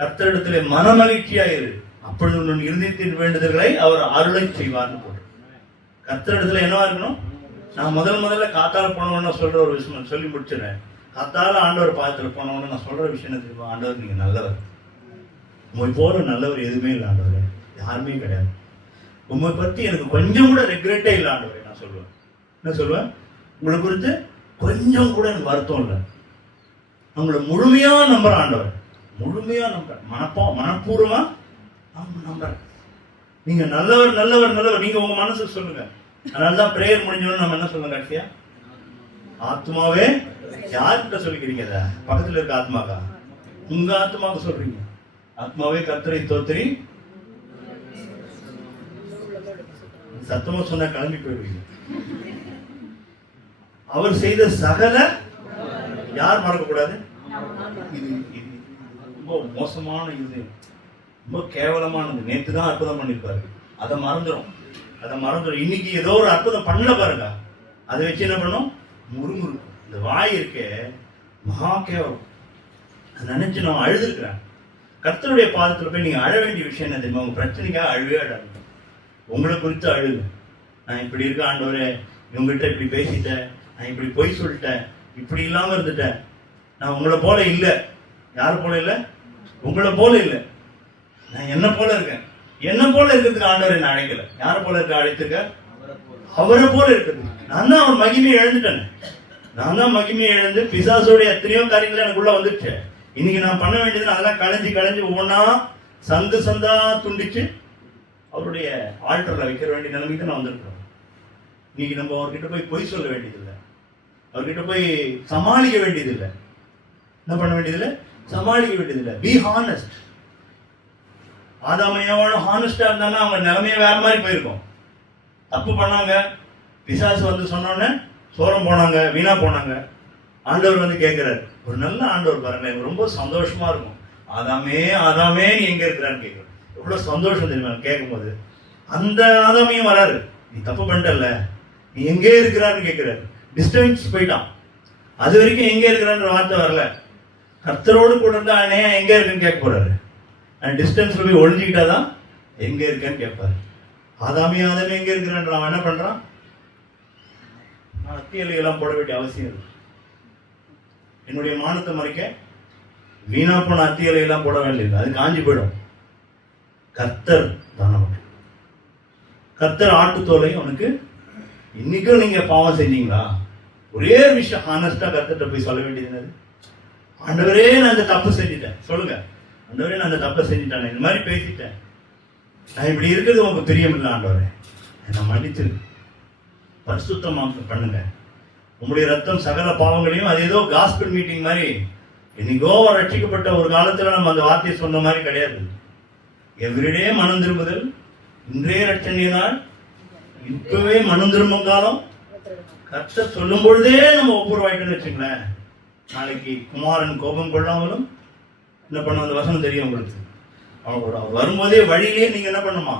கர்த்தரிடத்திலே மனமகிழ்ச்சியா இரு, அப்பொழுது உன் இருதயத்தின் வேண்டுதல்களை அவர் அருளை செய்வார்னு போட்டு. கர்த்தரிடத்துல என்னவா இருக்கணும்? நான் முதல்ல காத்தால போனவன்னு சொல்ற ஒரு விஷயம் சொல்லி முடிச்சிடறேன். காத்தால ஆண்டவர் பாதத்துல போனவன்னு நான் சொல்ற விஷயம் தெரியுமா? ஆண்டவர் நீங்க நல்லவர், உங்களை போல நல்லவர் எதுவுமே இல்லை ஆண்டவர், யாருமே கிடையாது. உங்களை பத்தி எனக்கு கொஞ்சம் கூட ரெக்ரெட்டே இல்லை ஆண்டவர். நான் சொல்லுவேன், என்ன சொல்லுவேன்? உங்களை குறித்து கொஞ்சம் கூட எனக்கு வருத்தம் இல்லை. உங்களை முழுமையா நம்புற ஆண்டவர், முழுமையா நம்புற, மனப்பூர்வமா நம்புற. நீங்க நல்லவர் நல்லவர் நல்லவர் நீங்க உங்க மனசு சொல்லுங்க. அதனாலதான் பிரேயர் முடிஞ்சோன்னு நம்ம என்ன சொல்லுங்க கடைசியா? ஆத்மாவே, யார்கிட்ட சொல்லிக்கிறீங்க? பக்கத்துல இருக்க ஆத்மாக்கா? உங்க ஆத்மாவுக்கு சொல்றீங்க. ஆத்மாவே கர்த்தரை ஸ்தோத்திரி. சத்தமா சொன்னா கிளம்பி போயிடுவீங்க. அவர் செய்த சகல யார் மறக்கக்கூடாது? இது ரொம்ப மோசமான, இது ரொம்ப கேவலமானது. நேற்று தான் அற்புதம் பண்ணிருப்பாரு, அதை மறந்துடும். இன்னைக்கு ஏதோ ஒரு அற்புதம் பண்ணல பாருங்க, அதை வச்சு என்ன பண்ணும்? முறுமுறுக்கும். இந்த வாய் இருக்கே மகா கேவலம். நினைச்சு நான் அழுதுருக்கிறேன். கர்த்தருடைய பாதத்துல போய் நீங்க அழ வேண்டிய விஷயம் என்ன தெரியுமா? உங்க பிரச்சனைக்காக அழுவே அழாது, உங்களை குறித்து அழுது. நான் இப்படி இருக்க ஆண்டவரே, இவங்ககிட்ட இப்படி பேசிட்டேன், நான் இப்படி பொய் சொல்லிட்டேன், இப்படி இல்லாம இருந்துட்டேன், நான் உங்களை போல இல்லை. யார் போல இல்லை? உங்களை போல இல்லை, நான் என்ன போல இருக்கேன். என்ன போல இருக்கிறதுக்கு ஆண்டவர் என்ன அழைக்கல. யார போல இருக்க அழைத்திருக்க? அவரை போல இருக்குது. நான் தான் அவர் மகிமையை இழந்துட்டேன். நான் தான் மகிமையை இழந்து பிசாசோடைய எத்தனையோ காரியங்கள் எனக்குள்ள வந்துடுச்சு. இன்னைக்கு நான் பண்ண வேண்டியது அதெல்லாம் களைஞ்சு ஒவ்வொன்னா சந்தா துண்டிச்சு அவருடைய ஆல்டர்ல வைக்கிற வேண்டிய நிலைமைக்கு நான் வந்திருக்கிறோம். இன்னைக்கு நம்ம அவர்கிட்ட போய் பொய் சொல்ல வேண்டியதில்லை, அவர்கிட்ட போய் சமாளிக்க வேண்டியதில்லை. என்ன பண்ண வேண்டியதில்லை? சமாளிக்க வேண்டியதில்லை. Be honest. ஆதாமையோட ஹானஸ்டா இருந்தாங்க, அவங்க நிலைமையே வேற மாதிரி போயிருக்கும். தப்பு பண்ணாங்க, பிசாசு வந்து சொன்னோன்னே சோரம் போனாங்க, வீணா போனாங்க. ஆண்டவர் வந்து கேட்கிறாரு, ஒரு நல்ல ஆண்டவர் பாருங்க, ரொம்ப சந்தோஷமா இருக்கும். ஆதாமே நீ எங்க இருக்கிறான்னு கேட்கிறார். எவ்வளவு சந்தோஷம் தெரியுமா கேட்கும் போது. அந்த ஆதாமையும் வராரு, நீ தப்பு பண்ணிட்டல, நீ எங்கே இருக்கிறான்னு கேட்கிறாரு. டிஸ்டன்ஸ் போயிட்டான். அது வரைக்கும் எங்க இருக்கிறான்ற வார்த்தை வரல. கர்த்தரோடு கூட இருந்தா அண்ணே எங்க இருக்குன்னு கேட்க போறாரு. டிஸ்டன்ஸ்ல போய் ஒழிஞ்சுக்கிட்டாதான் எங்க இருக்கேன்னு கேட்பாரு. ஆதாமே எங்க இருக்கிறான். அவன் என்ன பண்றான்? நான் அத்தியலை எல்லாம் போட வேண்டிய அவசியம் இல்லை. என்னுடைய மானத்தை மறைக்க வீணா போன அத்தியலை எல்லாம் போட வேண்டியது, அது காஞ்சி போயிடும். கர்த்தர் தான் நமக்கு. கர்த்தர் ஆட்டுத்தோலை உனக்கு. இன்னைக்கும் நீங்க பாவம் செஞ்சீங்களா? ஒரே விஷயம் ஹானஸ்டா கர்த்தர்ட்ட போய் சொல்ல வேண்டியது என்னது? ஆண்டவரே நான் அந்த தப்பு செஞ்சுட்டேன். சொல்லுங்க, ஆண்டவரே நான் அந்த தப்பை செஞ்சுட்டேன், இந்த மாதிரி பேசிட்டேன், நான் இப்படி இருக்கிறது உங்களுக்கு பிரியம் இல்லை ஆண்டவரே, என்னை மன்னிச்சிரு, பரிசுத்தமாக பண்ணுங்க. உங்களுடைய ரத்தம் சகல பாவங்களையும், அது ஏதோ காஸ்பல் மீட்டிங் மாதிரி இன்னைக்கோ ரட்சிக்கப்பட்ட ஒரு காலத்துல நம்ம அந்த வார்த்தையை சொன்ன மாதிரி கிடையாது. எவ்ரிடே மனம் திரும்புதல், இன்றைய ரட்சணிய நாள், இப்பவே மனம் திரும்பும் காலம். கர்த்தர் சொல்லும் பொழுதே நம்ம ஒப்புரவாயிட்டோம்னு வச்சுங்களேன், நாளைக்கு குமாரன் கோபம் கொள்ளாமலும் என்ன பண்ண, அந்த வசனம் தெரியும் உங்களுக்கு. அவர் வரும்போதே வழியிலே நீங்க என்ன பண்ணுமா,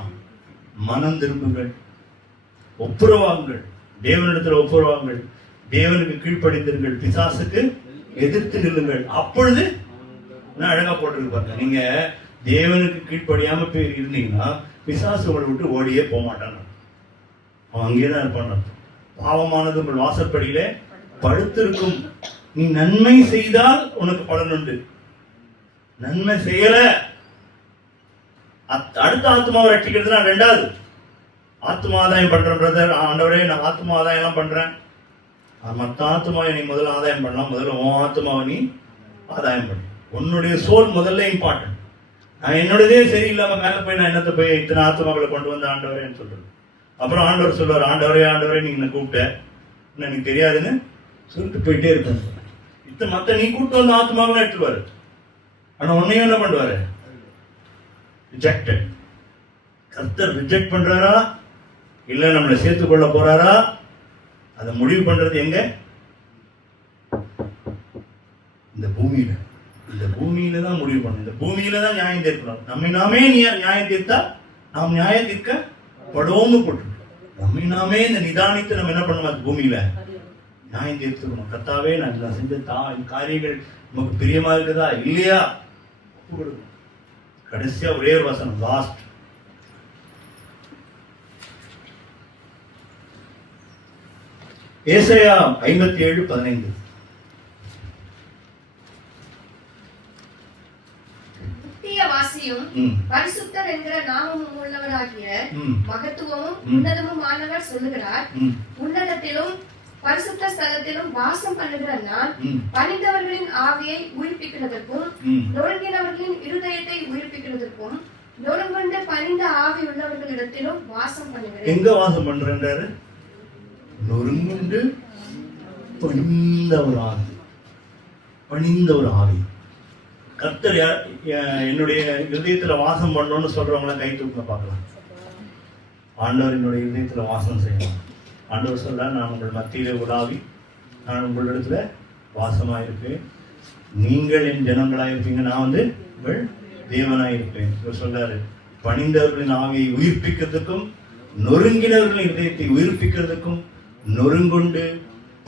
மனம் திரும்புங்கள், ஒப்புரவாங்கள், தேவனிடத்துல ஒப்புரவாங்கள், தேவனுக்கு கீழ்ப்படிந்திருங்கள், பிசாசுக்கு எதிர்த்து நில்லுங்கள். அப்பொழுது அழகா போட்டிருக்கு பாருங்க, நீங்க தேவனுக்கு கீழ்ப்படியாம போய் இருந்தீங்கன்னா பிசாசு உங்களை விட்டு ஓடியே போக மாட்டாங்க, அவன் அங்கேதான் இருப்பான். பாவமானது உங்கள் வாசற்படியிலே படுத்திருக்கும், நீ நன்மை செய்தால் உனக்கு பலன் உண்டு, நன்மை செய்யல அடுத்த ஆத்மாவை ரட்சிக்கிறது நான் ரெண்டாவது. ஆத்மா ஆதாயம் பண்றேன் பிரதர், ஆண்டவரே நான் ஆத்மா ஆதாயம் எல்லாம் பண்றேன், மற்ற ஆத்மாவை நீ முதல்ல ஆதாயம் பண்ணலாம், முதல்ல உன் ஆத்மாவை நீ ஆதாயம் பண்ண, உன்னுடைய சோல் முதல்ல இம்பார்ட்டன்ட். நான் என்னோடதே சரியில்லாம மேல போய் நான் என்னத்தை போய் இத்தனை ஆத்மாக்களை கொண்டு வந்து ஆண்டவரேன்னு சொல்றது. அப்புறம் ஆண்டவர் சொல்லுவார், ஆண்டவரே ஆண்டவரே நீங்க என்ன கூப்பிட்ட, எனக்கு தெரியாதுன்னு சொல்லிட்டு போயிட்டே இருப்பேன். மத்த நீ கூப்பிட்டு வந்த ஆத்மாக்களை எடுத்துவாரு, ஆனா உன்னையும் என்ன பண்ணுவாரு, ரிஜெக்டட். கர்த்தர் ரிஜெக்ட் பண்றாரா இல்ல நம்மளை சேர்த்துக் கொள்ள போறாரா, அதை முடிவு பண்றது எங்க, இந்த பூமியில. இந்த பூமியில தான் முடிவு பண்ணணும், இந்த பூமியில தான் நியாயம் தீர்க்கணும். நம்மை நாமே நியாயம் தீர்த்தா நாம் நியாயம் தீர்க்கப்படுவோம்னு போட்டு நம்மை நாமே இந்த நிதானித்து நம்ம என்ன பண்ணணும், அந்த பூமியில நியாயம் தீர்த்துக்கணும். கர்த்தாவே நான் செஞ்ச காரியங்கள் நமக்கு பிரியமா இருக்குதா இல்லையா, கடைசியா ஒரே ஒரு வசனம், லாஸ்ட், ஏசாயா 57:15. வாசியும் பரிசுத்தர் என்கிற நாமமும் உள்ளவராகிய மகத்துவமும் உன்னதமுமானவர் சொல்லுகிறார், உன்னதத்திலும் பரிசுத்த ஸ்தலத்திலும் வாசம் பண்ணுகிற நான் பணிந்தவர்களின் ஆவியை உயிர்ப்பிக்கிறதற்கும் நொறுங்கினவர்களின் இருதயத்தை உயிர்ப்பிக்கிறதற்கும் நொறுங்குண்டு பணிந்த ஆவி உள்ளவர்களிடத்திலும் வாசம் பண்ணுகிறேன். எங்க வாசம் பண்றாரு? நொறுங்குண்டு பணிந்த ஒரு ஆவி, பணிந்த ஒரு ஆவி. கர்த்தர் என்னுடைய இருதயத்துல வாசம் பண்ணணும்னு சொல்றவங்கள கை தூக்க பார்க்கலாம். ஆண்டவர் என்னுடைய இருதயத்துல வாசம் செய்யணும். ஆண்டவர் சொல்ற, நான் உங்கள் மத்தியில உலாவி நான் உங்களிடத்துல வாசமாயிருப்பேன், நீங்கள் என் ஜனங்களாயிருப்பீங்க, நான் உங்கள் தேவனாயிருப்பேன். இவர் சொல்றாரு, பணிந்தவர்களின் ஆவியை உயிர்ப்பிக்கிறதுக்கும் நொறுங்கினவர்களின் இதயத்தை உயிர்ப்பிக்கிறதுக்கும் நொறுங்குண்டு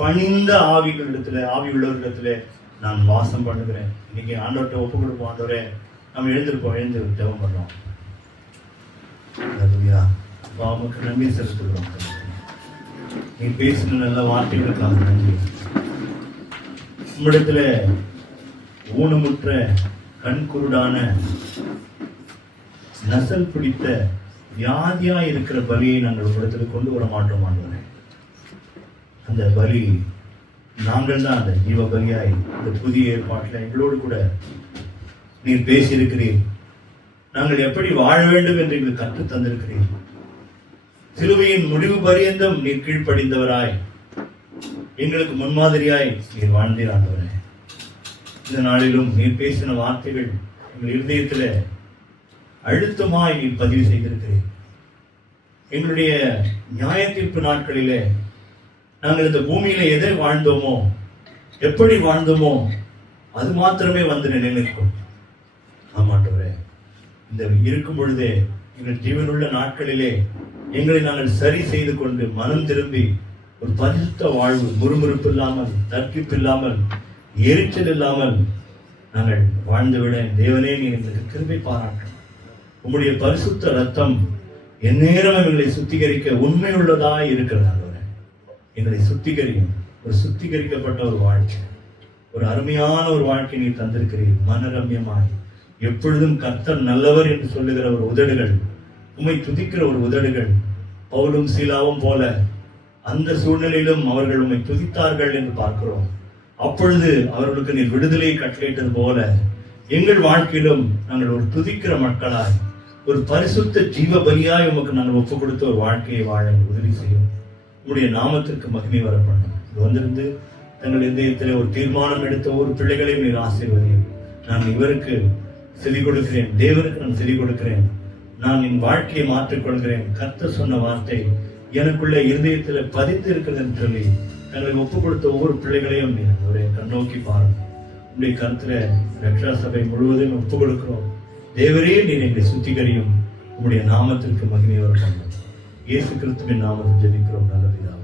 பணிந்த ஆவிகளிடத்துல, ஆவி உள்ளவர்களிடத்துல நான் வாசம் பண்ணுகிறேன். இன்னைக்கு ஆண்டவர்கிட்ட ஒப்பு கொடுப்போம். ஆண்டவரே நம்ம எழுந்திருப்போம், எழுந்து ஜெபம் பண்ணுவோம். பாவமுக்கு நன்றி செலுத்துகிறோம். நீ பேசின நல்ல வார்த்தைகளுக்காக நன்றி. உம்மிடத்துல ஊனமுற்ற கண்குருடான நசல் பிடித்த வியாதியா இருக்கிற பலியை நாங்கள் உங்களிடத்துல கொண்டு வர மாட்டோம் ஆண்டவரே. அந்த பலி நாங்கள் தான், அந்த ஜீவ பலியாய் இந்த புதிய ஏற்பாட்டில் எங்களோடு கூட நீர் பேசியிருக்கிறீர். நாங்கள் எப்படி வாழ வேண்டும் என்று எங்களுக்கு கற்றுத் தந்திருக்கிறீர். சிலுவையின் முடிவு பரியந்தம் நீர் கீழ்ப்படிந்தவராய் எங்களுக்கு முன்மாதிரியாய் நீர் வாழ்ந்தீர் ஆண்டவரே. இந்த நாளிலும் நீர் பேசின வார்த்தைகள் எங்கள் இருதயத்தில் அழுத்தமாய் நீர் பதிவு செய்திருக்கிறீர். எங்களுடைய நியாய தீர்ப்பு நாட்களிலே நாங்கள் இந்த பூமியில எதை வாழ்ந்தோமோ, எப்படி வாழ்ந்தோமோ, அது மாத்திரமே வந்து நிலைநிற்கும். ஆமாண்டவரே, இந்த இருக்கும் பொழுதே எங்கள் ஜீவனுள்ள நாட்களிலே எங்களை நாங்கள் சரி செய்து கொண்டு மனம் திரும்பி ஒரு பரிசுத்த வாழ்வு, முறுமுறுப்பு இல்லாமல், தர்க்கிப்பு இல்லாமல், எரிச்சல் இல்லாமல் நாங்கள் வாழ்ந்துவிட தேவனே நீர் எங்களுக்கு கிருபை பாராட்டும். உங்களுடைய பரிசுத்த ரத்தம் எந்நேரம் எங்களை சுத்திகரிக்க உண்மையுள்ளதாய் இருக்கிறது. எங்களை சுத்திகரியும், ஒரு சுத்திகரிக்கப்பட்ட ஒரு வாழ்க்கை, ஒரு அருமையான ஒரு வாழ்க்கை நீ தந்திருக்கிறீர். மனரம்யமாய் எப்பொழுதும் கர்த்தர் நல்லவர் என்று சொல்லுகிற ஒரு உதடுகள், உம்மை துதிக்கிற ஒரு உதடுகள், பவுலும் சீலாவும் போல அந்த சூழ்நிலையிலும் அவர்கள் உம்மை துதித்தார்கள் என்று பார்க்கிறோம். அப்பொழுது அவர்களுக்கு நீர் விடுதலை கட்டளையிட்டது போல எங்கள் வாழ்க்கையிலும் நாங்கள் ஒரு துதிக்கிற மக்களாய், ஒரு பரிசுத்த ஜீவ பலியாய் உமக்கு நாங்கள் ஒப்பு கொடுத்த ஒரு வாழ்க்கையை வாழ உதவி செய்யும். உங்களுடைய நாமத்திற்கு மகிமை வரப்படும். வந்திருந்து தங்கள் இதயத்தில் ஒரு தீர்மானம் எடுத்த ஒரு பிள்ளைகளையும் நீர் ஆசீர்வதியும். நான் இவருக்கு செவி கொடுக்கிறேன், தேவனுக்கு நான் செவி கொடுக்கிறேன், நான் என் வாழ்க்கையை மாற்றிக்கொள்கிறேன், கர்த்தர் சொன்ன வார்த்தை எனக்குள்ள இருதயத்தில் பதித்து இருக்கிறது என்று சொல்லி தங்களை ஒப்புக் கொடுத்த ஒவ்வொரு பிள்ளைகளையும் நீர் ஒரு கண்ணோக்கி பாருங்க. உங்களுடைய கருத்துல ரக்ஷா சபை முழுவதும் ஒப்புக் கொடுக்கிறோம். தேவரே நீர் எங்களை சுத்திகரியும். உங்களுடைய நாமத்திற்கு மகிமை வரப்படும். இயேசு கிறிஸ்துவின் நாமத்தில் ஜெபிக்கிறோம் நல்ல பிதாவே.